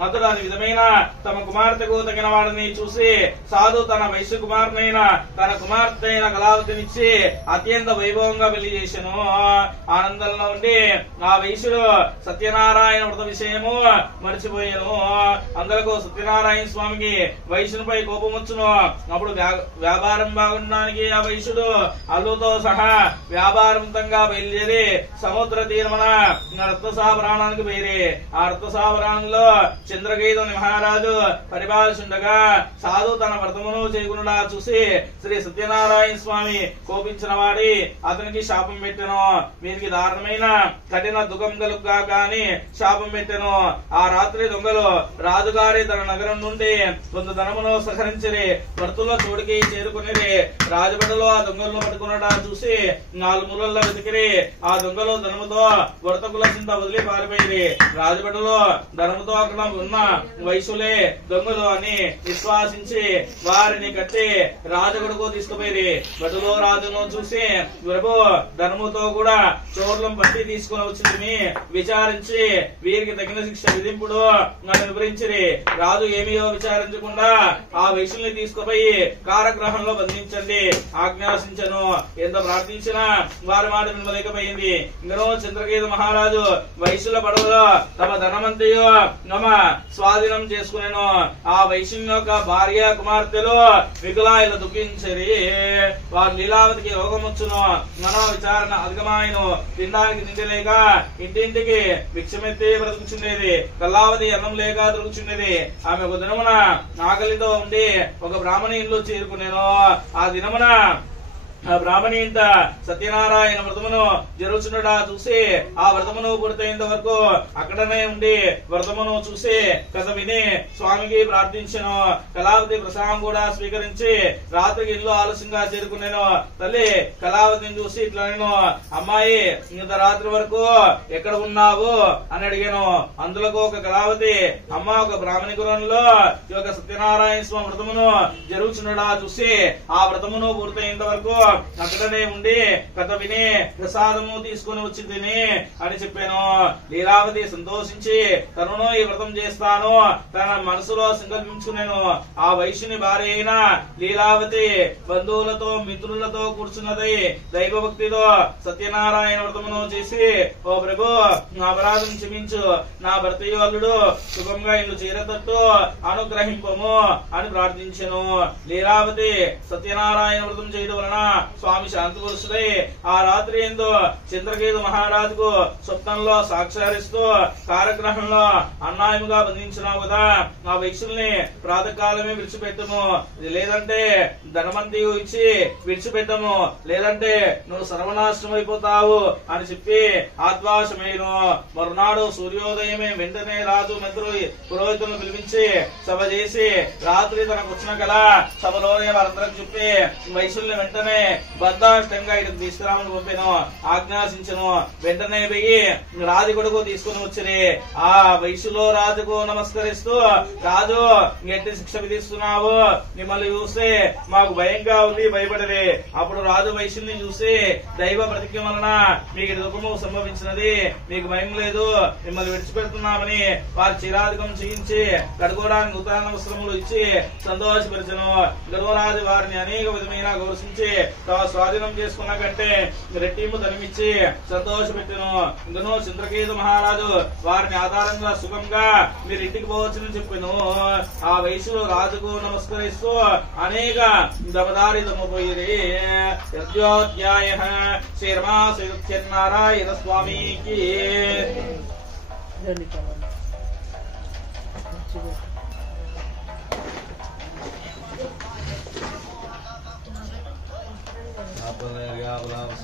అతడు అది విధమైన తమ కుమార్తెకు తగిన వాడిని చూసి సాధు తన వైశ్య కుమారునైన తన కుమార్తె అయిన కళావతినిచ్చి అత్యంత వైభవంగా పెళ్లి చేశాను. ఆనందంలో ఉండి ఆ వైశ్యుడు సత్యనారాయణ వ్రత విషయము మర్చిపోయాను. అందులకు సత్యనారాయణ స్వామికి వైశ్యునిపై కోపం వచ్చును. అప్పుడు వ్యాపారం బాగుండడానికి ఆ వైశ్యుడు అల్లుతో సహా వ్యాపారవంతంగా బయలుదేరి సముద్ర తీరమున రత్నసావరాణానికి బయరి ఆ రత్నసావరాణంలో చంద్రగీతుని మహారాజు పరిపాలిస్తుండగా సాధు తన వ్రతమును చేయకుండా చూసి శ్రీ సత్యనారాయణ స్వామి కోపించిన వాడి అతనికి శాపం పెట్టెను. వీరికి దారుణమైన కఠిన దుఃఖం కలుగుగా కాని శాపం పెట్టెను. ఆ రాత్రి దొంగలు రాజుగారి తన నగరం నుండి కొంత ధనమును సహరించిరి. భర్తుల చోటికి చేరుకుని రాజబడిలో ఆ దొంగలను పట్టుకున్నడా చూసి 4 మూలల్లో వెతికిరి. ఆ దొంగలు ధనముతో వర్తకుల చింత వదిలి పారిపోయి రాజబడిలో ధనముతో అక్కడ ఉన్న వైశ్యులే దొంగలు అని విశ్వాసించి వారిని కట్టి రాజగడుకు తీసుకుపోయి బడులో రాజును చూసి, ప్రభు, ధనముతో కూడా చోర్లం పట్టి తీసుకుని వచ్చింది విచారించి వీరికి తగిన శిక్ష విధింపుడు నన్ను వివరించిరి. రాజు ఏమీయో విచారించకుండా ఆ వైశ్యుల్ని తీసుకుపోయి కారాగృహంలో బంధించండి ఆజ్ఞాసించను. ఎంత ప్రార్థించినా వారి మాట వినలేకపోయింది. ఇంకనో చంద్ర చంద్రకేతు మహారాజు వైశ్యుల పడవలో తమ ధనమంతయు తమ స్వాధీనం చేసుకునేను. ఆ వైశ్యం యొక్క భార్య కుమార్తెలు వికులాయులు దుఃఖించరి. వారు లీలావతికి రోగముచ్చును, మనో విచారణ అధికమాయను, తినడానికి తిండి లేక ఇంటింటికి భిక్షమెత్తి బ్రతుకుచుండేది. కల్లావతి అన్నం లేక దొరుకుచుండేది. ఆమె ఒక దినమున ఆకలితో ఉండి ఒక బ్రాహ్మణి ఇల్లు చేరుకునేను. ఆ దినమున ఆ బ్రాహ్మణి ఇంట సత్యనారాయణ వ్రతమును జరుగుచుండడా చూసి ఆ వ్రతమును పూర్తయినంత వరకు అక్కడనే ఉండి వ్రతమును చూసి కథ విని స్వామికి ప్రార్థించను. కళావతి ప్రసాదం కూడా స్వీకరించి రాత్రికి ఇల్లు ఆలస్యంగా చేరుకునేను. తల్లి కళావతిని చూసి ఇట్లా నేను, అమ్మాయి ఇంత రాత్రి వరకు ఎక్కడ ఉన్నావు అని అడిగాను. అందులో ఒక కళావతి, అమ్మ ఒక బ్రాహ్మణి గృహంలో ఈ యొక్క సత్యనారాయణ స్వామి వ్రతమును జరుగుచుండడా చూసి ఆ వ్రతమును పూర్తయినంత వరకు అక్కడనే ఉండి కథ విని ప్రసాదము తీసుకుని వచ్చింది అని చెప్పాను. లీలావతి సంతోషించి తనను ఈ వ్రతం చేస్తాను తన మనసులో సంకల్పించుకున్నాను. ఆ వైశ్యుని భార్య అయిన లీలావతి బంధువులతో మిత్రులతో కూర్చున్నది దైవభక్తితో సత్యనారాయణ వ్రతమును చేసి, ఓ ప్రభు నా అపరాధం క్షమించు, నా భర్తయు అల్లుడు సుఖంగా ఇల్లు చేరతట్టు అనుగ్రహింపము అని ప్రార్థించెను. లీలావతి సత్యనారాయణ వ్రతం చేయడం వలన స్వామి శాంతిపురుషుడై ఆ రాత్రి ఎందు చంద్రకేతు మహారాజుకు స్వప్నంలో సాక్షారిస్తూ కార్యగ్రహంలో అన్నాయముగా బంధించినావు కదా, ఆ వైశ్యుల్ని ప్రాతకాలమే విడిచిపెట్టము, లేదంటే ధనమంతి ఇచ్చి విడిచిపెట్టము, లేదంటే నువ్వు సర్వనాశనం అయిపోతావు అని చెప్పి ఆత్వాసమేను. మరునాడు సూర్యోదయమే వెంటనే రాజు మంత్రులు పురోహితులను పిలిపించి సభ చేసి రాత్రి తనకు వచ్చిన కళ సభలోనే వారందరికి చెప్పి వైశ్యుల్ని వెంటనే బద్ధాష్టంగా ఇక్కడికి తీసుకురామని పంపాను, ఆజ్ఞాసించను. వెంటనే పోయి రాజు కొడుకు తీసుకుని వచ్చిరి. ఆ వైశ్యులో రాజుకు నమస్కరిస్తూ, రాజు ఎట్టి శిక్ష విధిస్తున్నావు, మిమ్మల్ని చూస్తే మాకు భయంగా ఉంది, భయపడరే. అప్పుడు రాజు వైశ్యుల్ని చూసి, దైవ ప్రతిజ్ఞ వలన మీకు దుఃఖము సంభవించినది, మీకు భయం లేదు, మిమ్మల్ని విడిచిపెడుతున్నామని వారి చిరాధికం చేయించి కడుకోవడానికి నూతన వస్త్రములు ఇచ్చి సంతోషపరిచను. గర్వరాజు వారిని అనేక విధమైన గౌరవించి తమ స్వాధీనం చేసుకున్న కంటే రెట్టింపు ధనమిచ్చి సంతోషపెట్టెను. ఇందును చంద్రకేతు మహారాజు వారిని ఆధారంగా సుఖంగా మీరు ఇంటికి పోవచ్చని చెప్పాను. ఆ వయసులో రాజుకు నమస్కరిస్తూ అనేక దమదారి దమ్మపోయిరి. యజ్ఞోధ్యాయ శ్రీరమాసనారాయణ స్వామికి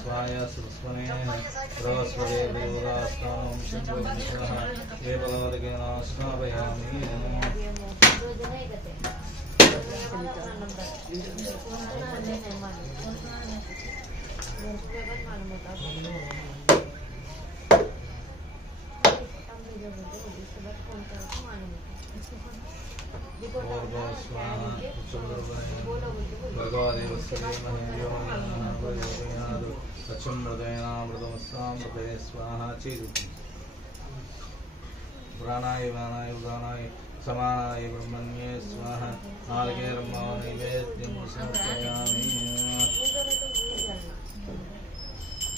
స్వాయ సుస్మనే ప్రవస్వదే దేవదాస్తానం శంభోః దేవలోకేన స్నాపయామి. प्राणाय वाणाय उदानाय समानाय ब्रह्मण्ये स्वाहा. नारिकेलं नैवेद्यं समर्पयामि.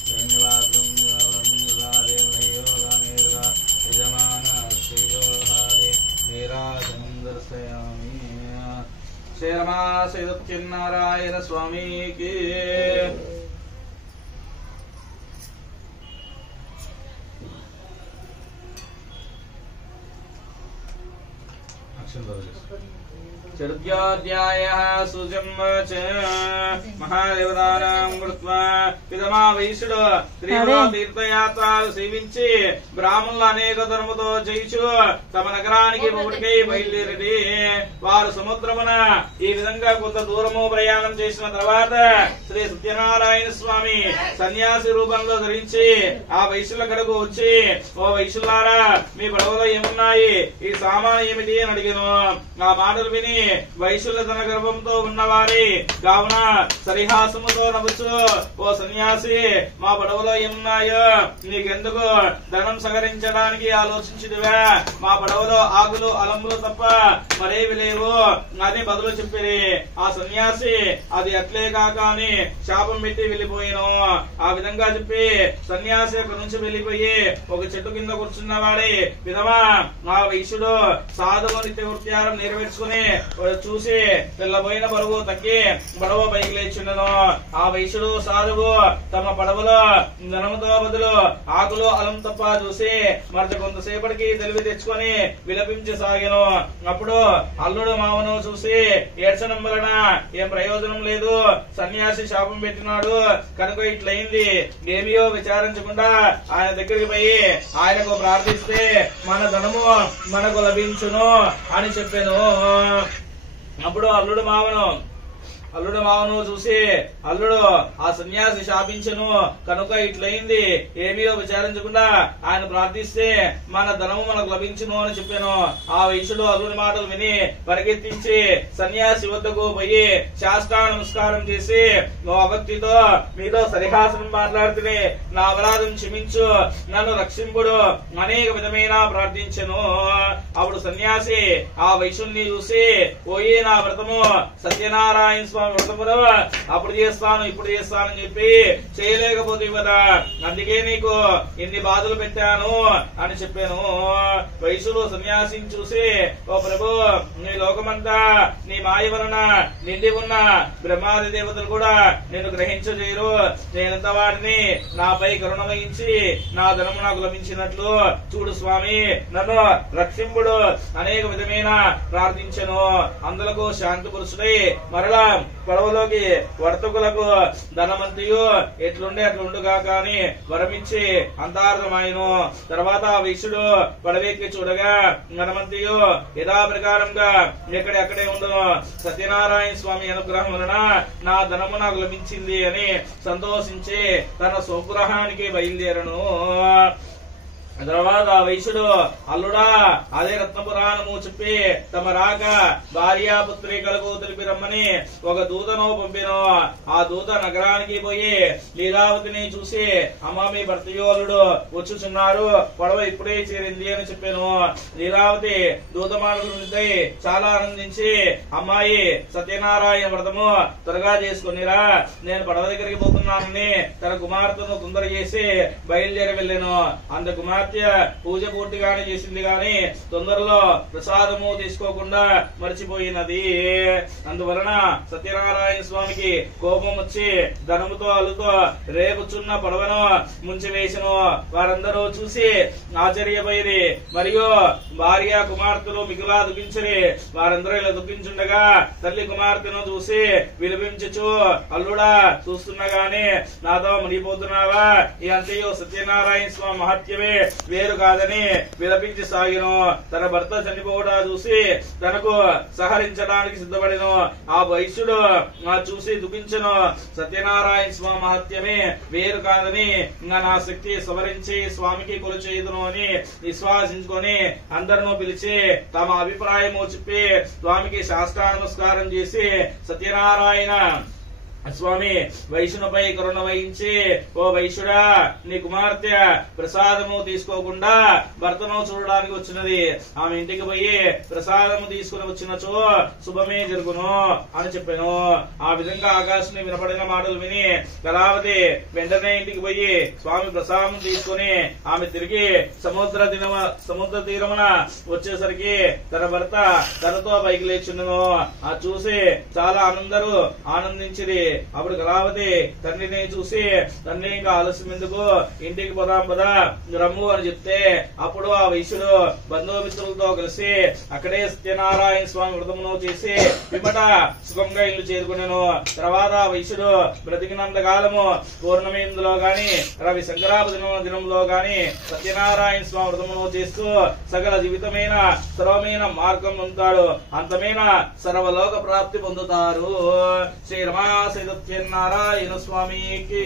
धन्यवादं निवारे मयोदानेद्रा यजमाना श्रीयोहारे नीराजं दर्शयामि. श्रीरमा सत्यनारायण स्वामी की चतुर्थ्योऽध्यायः सुजम् च महादेवतानां कृत्वा पितमा వైశ్యుడు శ్రీలో తీర్థయాత్రలు సేవించి బ్రాహ్మణులు అనేక ధర్మతో జయించు తమ నగరానికి ఒకటికై బయలుదేరి వారు సముద్రమున ఈ విధంగా కొంత దూరము ప్రయాణం చేసిన తర్వాత శ్రీ సత్యనారాయణ స్వామి సన్యాసి రూపంలో ధరించి ఆ వైశ్యుల కడకు వచ్చి, ఓ వైశ్యులారా, మీ పడవలో ఏమున్నాయి, ఈ సామాను ఏమిటి అని అడిగాను. ఆ మాటలు విని వైశ్యుల తన గర్భంతో ఉన్నవారి కావున సరిహాసముతో నవ్వుచు, ఓ సన్యాసి, మా పడవలో ఏమున్నాయో నీకెందుకు ధనం సహకరించడానికి ఆలోచించుదువా? మా పడవలో ఆకులు అలంబులు తప్ప మరేవి లేవు అని బదులు చెప్పిరి. ఆ సన్యాసి అది అట్లే కాక అని శాపం పెట్టి వెళ్లిపోయాను. ఆ విధంగా చెప్పి సన్యాసి అక్కడి నుంచి వెళ్లిపోయి ఒక చెట్టు కింద కూర్చున్నవాడి విధమా ఆ వైశ్యుడు సాధువు నిత్యకృత్యాలను నెరవేర్చుకుని చూసి తెల్లబోయిన బరువు తగ్గి పడవ పైకి లేచుండను. ఆ వైశ్యుడు సాధువు తమ పడవలో ధనముతో బదులు ఆకులు అలం తప్ప చూసి మరి కొంతసేపటికి తెలివి తెచ్చుకొని విలపించసాగాను. అప్పుడు అల్లుడు మామను చూసి ఏడ్చడం వలన ఏం ప్రయోజనం లేదు, సన్యాసి శాపం పెట్టినాడు కనుక ఇట్లయింది, ఏమియో విచారించకుండా ఆయన దగ్గరికి పోయి ఆయనకు ప్రార్థిస్తే మన ధనము మనకు లభించును అని చెప్పాను. అప్పుడు అల్లుడు మావను చూసి అల్లుడు ఆ సన్యాసి శాపించను కనుక ఇట్లయింది, ఏమీయో విచారించకుండా ఆయన ప్రార్థిస్తే మన ధనము మనకు లభించును అని చెప్పాను. ఆ వైశ్యుడు అల్లుడి మాటలు విని పరిగెత్తించి సన్యాసి వద్దకు పోయి శాస్త్రాన నమస్కారం చేసి, భక్తితో మీతో సరిహాసనం మాట్లాడుతూనే నా అపరాధం క్షమించు, నన్ను రక్షింపుడు అనేక విధమైన ప్రార్థించను. అప్పుడు సన్యాసి ఆ వైశ్యుణ్ణి చూసి, పోయి నా వ్రతము సత్యనారాయణ స్వామి వ్రతములో అప్పుడు చేస్తాను ఇప్పుడు చేస్తానని చెప్పి చేయలేకపోతే కదా, అందుకే నీకు ఎన్ని బాధలు పెట్టాను అని చెప్పాను. వైశ్యులు సన్యాసిని చూసి, ఓ ప్రభు, నీ లోకమంతా నీ మాయ వలన నిండి ఉన్న బ్రహ్మాది దేవతలు కూడా నేను గ్రహించజేయరు, నేనంత వారిని నాపై కరుణ వహించి నా ధనము నాకు లభించినట్లు చూడు స్వామి, నన్ను రక్షింపుడు అనేక విధమైన ప్రార్థించను. అందులకు శాంతి పురుషుడై మరలా పడవలోకి వర్తకులకు ధనమంతియు ఎట్లుండే అట్లుండుగా కాని వరమిచ్చి అంతార్థమాయను. తర్వాత వైశ్యుడు పడవెక్కి చూడగా ధనమంతియు యథా ప్రకారంగా ఎక్కడే ఉండను. సత్యనారాయణ స్వామి అనుగ్రహం వలన నా ధనము నాకు లభించింది అని సంతోషించి తన స్వగృహానికి బయలుదేరను. తర్వాత వైశ్యుడు అల్లుడా అదే రత్నపురాణము చెప్పి తమ రాక భార్యాపుత్రికలకు తెలిపి రమ్మని ఒక దూతను పంపిను. ఆ దూత నగరానికి పోయి లీలావతిని చూసి, అమ్మ మీ భర్తయోలుడు వచ్చుచున్నారు, పడవ ఇప్పుడే చేరింది అని చెప్పాను. లీలావతి దూత మాటలు వింటే చాలా ఆనందించి, అమ్మాయి సత్యనారాయణ వ్రతము త్వరగా చేసుకునిరా, నేను పడవ దగ్గరికి పోతున్నానని తన కుమార్తెను తొందర చేసి బయలుదేరి వెళ్ళాను. అంత కుమార్తె పూజ పూర్తిగానే చేసింది గాని తొందరలో ప్రసాదము తీసుకోకుండా మర్చిపోయినది. అందువలన సత్యనారాయణ స్వామికి కోపం వచ్చి ధనముతో అల్లుతో రేపుచున్న పడవను ముంచివేసను. వారందరూ చూసి ఆశ్చర్యపోయిరి, మరియు భార్య కుమార్తెలు మిగులా దుఃఖించిరి. వారందరూ ఇలా దుఃఖించుండగా తల్లి కుమార్తెను చూసి విలపించుచు, అల్లుడా చూస్తున్నగానే నాతో మునిగిపోతున్నావా, ఈ అంతయు సత్యనారాయణ స్వామి మహత్యమే వేరు కాదని విలపించి సాగిను. తన భర్త చనిపోవడా చూసి తనకు సహరించడానికి సిద్ధపడిను. ఆ వైశ్యుడు చూసి దుఃఖించను. సత్యనారాయణ స్వామి మహత్యమే వేరు కాదని ఇంకా నా శక్తి సవరించి స్వామికి కొలుచేయుదును అని విశ్వాసించుకొని అందరినూ పిలిచి తమ అభిప్రాయము చెప్పి స్వామికి శాస్త్రానమస్కారం చేసి, సత్యనారాయణ స్వామి వైశ్యునిపై కరుణ వహించి, ఓ వైశ్యుడా, నీ కుమార్తె ప్రసాదము తీసుకోకుండా భర్తను చూడడానికి వచ్చినది, ఆమె ఇంటికి పోయి ప్రసాదము తీసుకుని వచ్చినచో శుభమే జరుగును అని చెప్పాను. ఆ విధంగా ఆకాశుని వినపడిన మాటలు విని కళావతి వెంటనే ఇంటికి పోయి స్వామి ప్రసాదం తీసుకుని ఆమె తిరిగి సముద్ర తీరమున వచ్చేసరికి తన భర్త తనతో పైకి లేచుండను. ఆ చూసి చాలా అందరూ ఆనందించిరి. అప్పుడు కళావతి తండ్రిని చూసి, తండ్రి ఇంకా ఆలస్యం ఎందుకు, ఇంటికి పోదాం పదా రమ్ము అని చెప్తే అప్పుడు ఆ వైశ్యుడు బంధుమిత్రులతో కలిసి అక్కడే సత్యనారాయణ స్వామి వ్రతమును చేసి పిమ్మట సుఖంగా ఇల్లు చేరుకున్నాను. తర్వాత ఆ వైశ్యుడు బ్రతికినంత కాలము పూర్ణమేందులో గాని రవి శంకరాభ దినంలో గాని సత్యనారాయణ స్వామి వ్రతమును చేస్తూ సకల జీవితమైన సర్వమైన మార్గం పొందుతాడు, అంతమైన సర్వలోక ప్రాప్తి పొందుతారు. శ్రీ రమా సత్యనారాయణ స్వామికి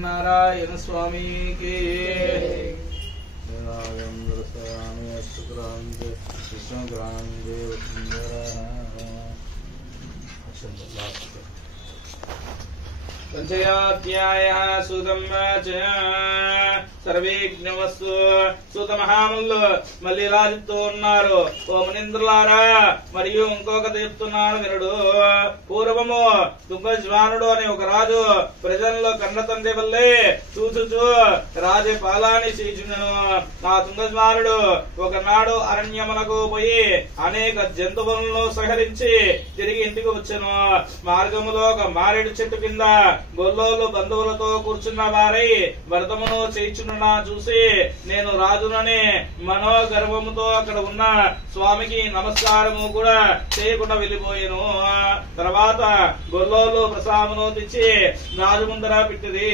नारायण स्वामी की पंचयाध्यायः सूतं च सर्वेज्ञवस्तु సూత మహాములు మళ్ళీ ఇలా చెప్తూ ఉన్నారు. ఓ మునీంద్రులారా, మరియు ఇంకొకటి చెప్తున్నాను వినుడు. పూర్వము తుంగజ్వానుడు అనే ఒక రాజు ప్రజల్లో కన్న తండ్రి వల్లే చూచుచు రాజపాలాన్ని చేయుచుండెను. ఆ తుంగజ్వానుడు ఒకనాడు అరణ్యమునకు పోయి అనేక జంతువులను సంహరించి తిరిగి ఇంటికి వచ్చెను. మార్గములో ఒక మారేడు చెట్టు కింద గొల్లోలు బంధువులతో కూర్చున్న వారై వ్రతమును చేయుచున్నా చూసి నేను రాజునని మనోగర్వముతో అక్కడ ఉన్న స్వామికి నమస్కారము కూడా చేయకుండా వెళ్లిపోయాను. తర్వాత గొల్లోలు ప్రసాదమును తెచ్చి రాజు ముందర పెట్టింది.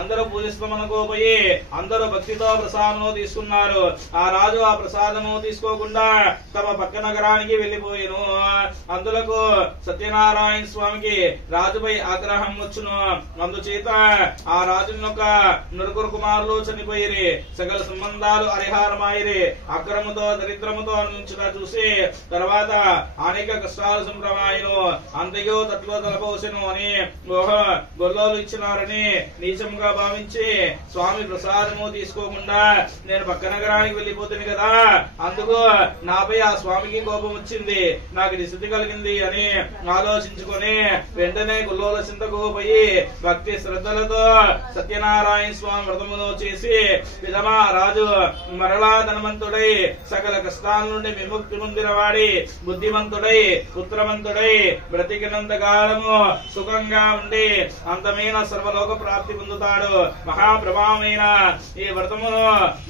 అందరూ పూజిస్తామనుకో పోయి అందరూ భక్తితో ప్రసాదమును తీసుకున్నారు. ఆ రాజు ఆ ప్రసాదము తీసుకోకుండా తమ పక్క నగరానికి వెళ్లిపోయాను. అందులకు సత్యనారాయణ స్వామికి రాజుపై ఆగ్రహం వచ్చును. అందుచేత ఆ రాజు యొక్క నలుగురు కుమారులు చనిపోయిరి. సకల సంబంధాలు అరిహారమాయిరి. అక్రమతో దరిద్రముతో అనుభవించుట చూసి తర్వాత అనేక కష్టాలు సంప్రమాయను. అంతయో తట్లో తలపోసెను అని గొల్లోలు ఇచ్చినారని నీచంగా భావించి స్వామి ప్రసాదము తీసుకోకుండా నేను పక్క నగరానికి వెళ్లిపోతుంది కదా, అందుకు నాపై ఆ స్వామికి కోపం వచ్చింది, నాకు నిస్థితి కలిగింది అని ఆలోచించుకొని వెంటనే గొల్లోల చింతకు పోయి భక్తి శ్రద్ధలతో సత్యనారాయణ స్వామి వ్రతమును చేసి విధమా రాజు మరలా ధనవంతుడై సకల కష్టాల నుండి విముక్తి పొందిన వాడి బుద్ధిమంతుడై పుత్రవంతుడై బ్రతికినంత కాలము సుఖంగా ఉండి అంతమైన సర్వలోక ప్రాప్తి పొందుతాడు. మహాప్రభావమైన ఈ వ్రతమును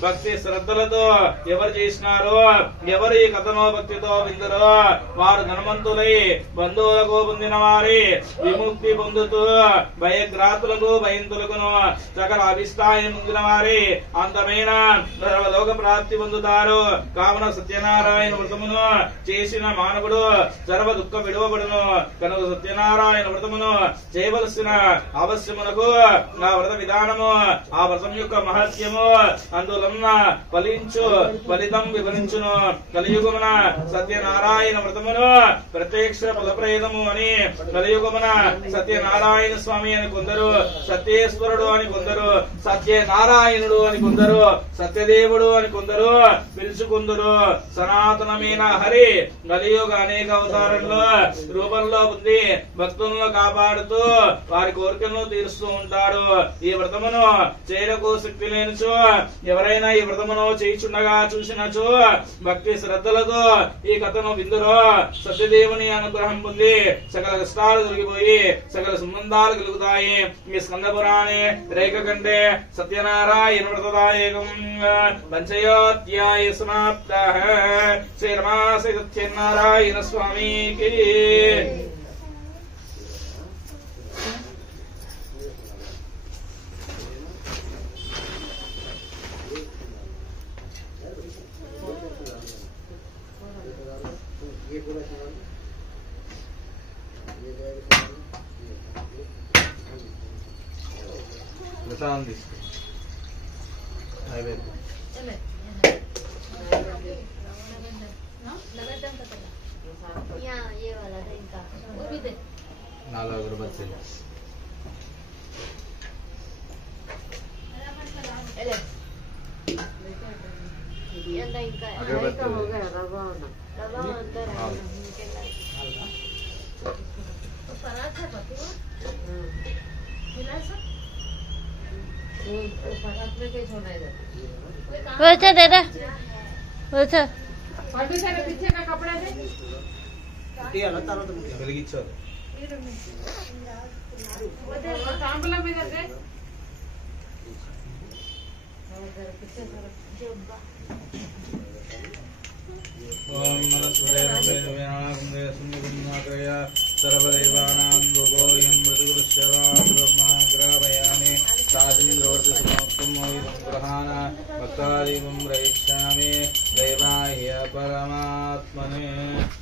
భక్తి శ్రద్ధలతో ఎవరు చేసినారో, ఎవరు ఈ కథను భక్తితో విందరో వారు ధనవంతులై బంధువులకు పొందిన వారి విముక్తి పొందుతూ భయగ్రాతులకు భయంతులకును సకల అభిష్టాయం పొందిన వారి అంతమైన సర్వలోక ప్రాప్తి పొందుతారు. కావున సత్యనారాయణ వ్రతమును చేసిన మానవుడు సర్వ దుఃఖ విడువబడును. కనుక సత్యనారాయణ వ్రతమును చేయవలసిన అవశ్యమునకు ఆ వ్రత విధానము, ఆ వ్రతం యొక్క మహత్యము అందువలన ఫలించు ఫలితం వివరించును. కలియుగమున సత్యనారాయణ వ్రతమును ప్రత్యక్ష ఫలప్రదము అని, కలియుగమున సత్యనారాయణ స్వామి అని కొందరు, సత్యేశ్వరుడు అని కొందరు, సత్యనారాయణుడు అని కొందరు, సత్యదేవుడు అని కొందరు పిలుచుకుందరు. సనాతనమైన హరి కలియుగ అనేక అవతారంలో రూపంలో ఉంది భక్తులను కాపాడుతూ వారి కోరికలను తీరుస్తూ ఉంటాడు. ఈ వ్రతమును చేయలకు శక్తి లేనిచో ఎవరైనా ఈ వ్రతమును చేయుచుండగా చూసినచో భక్తి శ్రద్ధలతో ఈ కథను విందురో సత్యదేవుని అనుగ్రహం పొంది సకల కష్టాలు తొలగిపోయి సకల సంబంధాలు కలుగుతాయి. ఈ స్కంద పురాణే రేఖ కంటే సత్యనారాయణ వ్రతదాయకం పంచయోధ్యాయ సమాప్తః. శ్రీ రమాశ్రీ సత్యనారాయణ స్వామికి प्रसाद इसको नैवेद्य ये वाला है इनका वो भी दे नाला अगरबत्ती से ये अंदर इनका अगरबत्ती हो गया रवा अंदर है वैसे दे दे वैसे पीछे का कपड़ा दे వెలిగించారు तांबला में कर दे ओम मनस्वरेणुवेणाकुंदेशुन्निकुन्नाकया सर्वदेवानां दुर्गोऽयं मृदुगुरुश्चराब्रह्माग्रावयामि प्राचीनवर्तसमोक्तमोहितग्रहाण भक्तादिकं प्रयच्छामि देवाय परमात्मने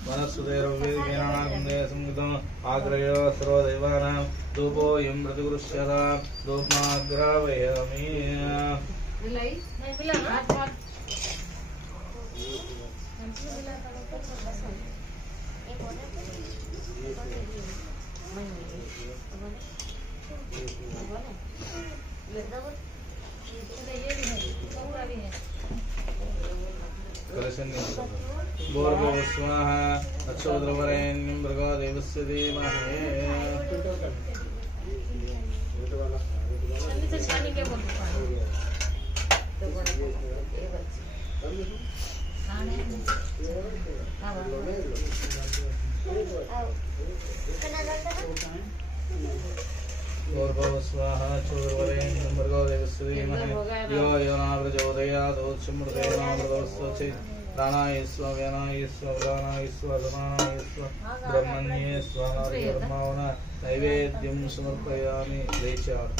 मनस्वरेणुवेणाकुंदेशुन्निकुन्नाकम् आग्रयो सर्वदेवानां धूपोऽयं मृदुगुरुश्चरा धूपमाग्रावयामि मिलाई नहीं मिला हाथ हाथ भूर्भुवः स्वाहा अक्षोद्रवरेण्यं भर्गो देवस्य धीमहि भूर्भुवः स्वाहा अक्षोद्रवरेण्यं भर्गो देवस्य धीमहि यो यो न प्रचोदयात् उत्समृतेनामृतवस्वचित् प्राणाय स्वाव्यानाय स्वावदानाय स्वादमानाय ब्रह्मण्ये स्वानार्यब्रह्मण नैवेद्यं समर्पयामि लेचार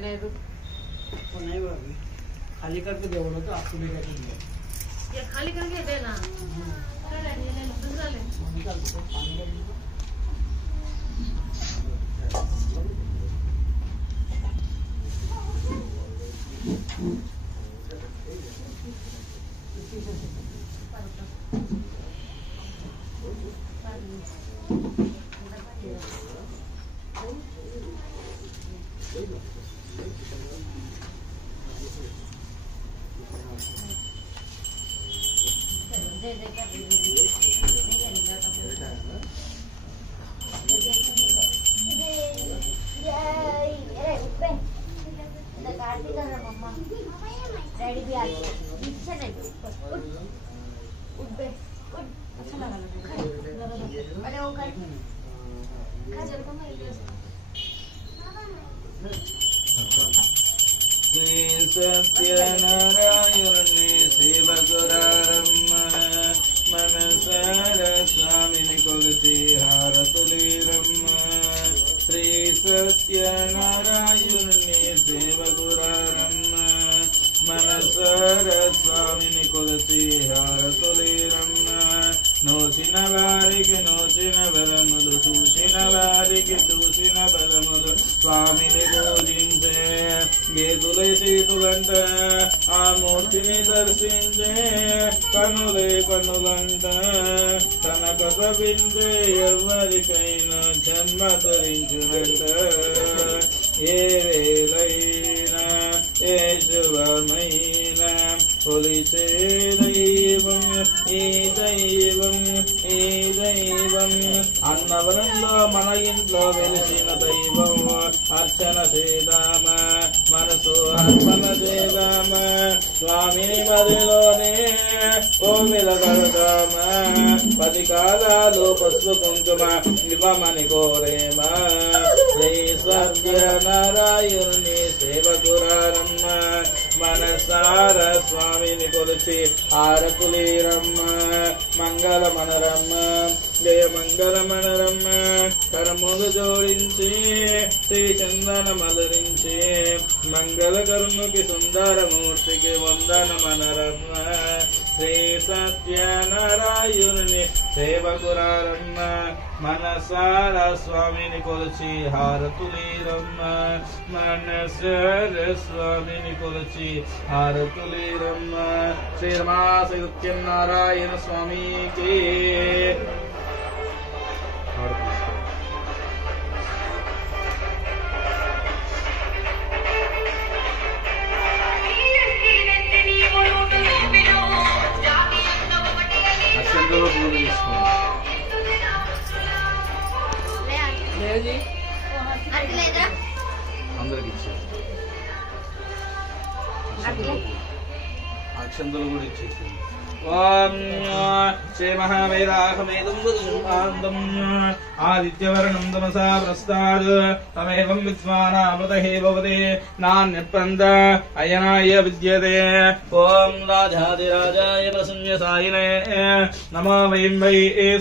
नहीं रुक नहीं भाभी खाली करके दे बोलो तो आपको लेकर के ये खाली करके देना दूसरा ले निकाल दो पानी का डैडी भी आ गए पीछे नहीं उठ बे उठ अच्छा लगा अरे वो कर खा जल को मैं श्री सत्यनारायणे सेवकुरारम्म मनसार स्वामिनि कोगति हारतुलीरम्म श्री सत्यनारायणे सेवकुरारम्म मनसार स्वामिनि कोगति हारतुलीरम्म नोचिन वारिकि नोचिन बलमुलु చూసిన వారికి చూసిన బలములు స్వామిని పూజించే గేతులై చేతులంట ఆ మూర్తిని దర్శించే కనులే కనులంట తన కథ వింటే ఎవరికైనా జన్మ ధరించునంట ఏ వేలైనా ఏ శుభమైన కొలిచే దైవం ఈ దైవం ఈ దైవం అన్నవరంలో మన ఇంట్లో వెలిసిన దైవం అర్చన చేద్దామ మనసు అర్పణ చేద్దామ స్వామిని మదిలోనే కోమిల కడదామ 10 కాలాలు పసుపు కుంకుమ ఇవ్వమని కోరేమా శ్రీ సత్యనారాయణుని సేవకురారమ్మ మనసార స్వామిని కొలిచి ఆరకులీరమ్మ మంగళమనరమ్మ జయ మంగళమనరమ్మ కరములు జోడించి శ్రీ చందన మలరించి మంగళకర్ముకి సుందరమూర్తికి వందనమనరమ్మ శ్రీ సత్యనారాయణుని సేవకురారమ్మ మనసార స్వామిని కొలిచి హారతులీరమ్మ మనసార స్వామిని కొలిచి హారతులీరమ్మ శ్రీ రమా సత్యనారాయణ స్వామికి అక్షంతలో పూజ చేసుకోండి అది అట్లేదా అందరికి ఇచ్చేసి అక్షంతలు కూడా ఇచ్చేసి ఓం శ్రీ మహావేదాహమేదం వదుషుమాంతం ఆదిత్యవర్ణం తమసా ప్రస్తాద్ తమేవం విద్వానామృతహే భవతి నాన్యప్రంత అయనాయ విద్యతే ఓం రాజాదిరాజాయ ప్రసన్యసాయినే నమో వయం వై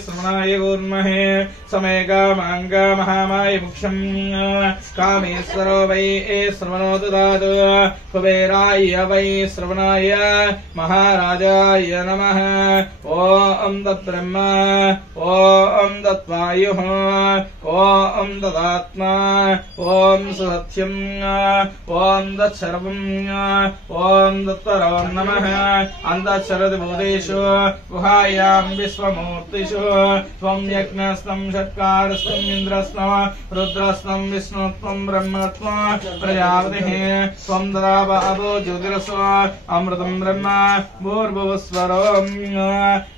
శ్రవణాయ కూర్మహే సమేకామాంగా మహామాయ ముక్షం కామేశ్వరో వై శ్రవణో దదాతు కుబేరాయ వై శ్రవణాయ మహారాజాయ నమః ఓం తద్బ్రహ్మ ఓం తద్వాయుః ఓం తదాత్మా ఓం సత్యం ఓం తత్సర్వం ఓం తత్పరో నమః అంతఃశరది భూతేషు గుహాయాం విశ్వమూర్తిషు త్వం యజ్ఞస్తం షట్కారస్తం ఇంద్రస్తం రుద్రస్తం విష్ణుత్వం బ్రహ్మత్వం ప్రజాపతిః త్వం దదావ అపో జ్యోతిరస్వ అమృతం బ్రహ్మ భూర్భువస్వరో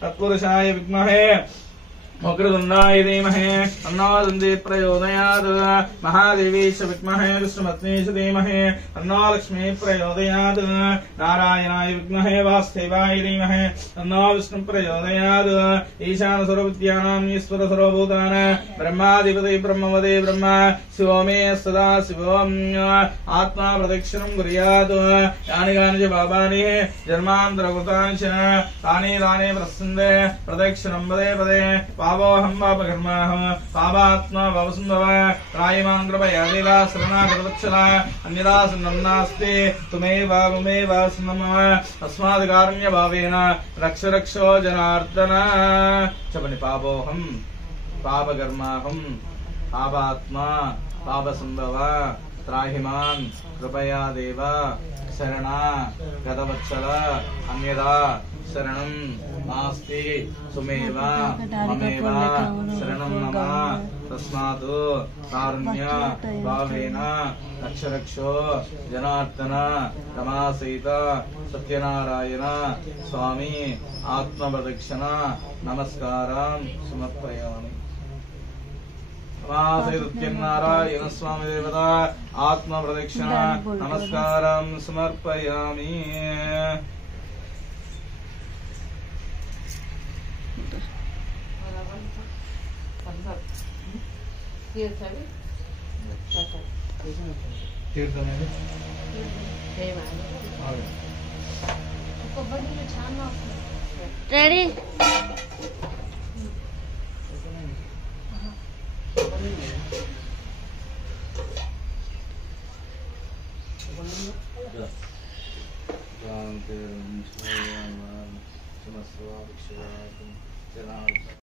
తత్పురుషాయ విద్మహే वक्रतुण्डाय धीमहि तन्नो दन्ति प्रचोदयात् महादेवी च विद्महे विष्णुपत्नी च धीमहि तन्नो लक्ष्मी प्रचोदयात् नारायणाय विद्महे वासुदेवाय धीमहि तन्नो विष्णु प्रचोदयात् ईशान सर्वविद्यानां ईश्वर सर्वभूतानां ब्रह्माधिपति ब्रह्मवदे ब्रह्म शिवो मे सदा शिवोऽहम् आत्मा प्रदक्षिणं कुर्यात् यानि कानि च पापानि जन्मान्तरकृतानि च तानि तानि प्रसन्ते प्रदक्षिणं पदे पदे पापोऽहं पापकर्माहं पापात्मा भवसुन्दव त्रायमां कृपया लीला शरणागतवत्सला अन्यथा शरणं नास्ति त्वमेव ममेव शरणं मम तस्माद्कारुण्यभावेन रक्ष रक्षो जनार्दन చెప్పండి పాపోహం పాపకర్మాహం పాపాత్మా పాపసంభవ త్రాహిమాన్ కృపయా దేవ శరణ గతవత్సల అన్యదా శరణం నాస్తి తుమేవ మమేవ శరణం మమ తస్మాత్ కారుణ్య భావేన రక్ష రక్షో జనార్దన రమాసీత సత్యనారాయణ స్వామి ఆత్మప్రదక్షిణ నమస్కారం సమర్పయామి సత్యనారాయణ స్వామి దేవత ఆత్మ ప్రదక్షిణ నమస్కారం సమర్పయామి తీర్థమేది కొబ్బరి చాలా రెడీ శాంతి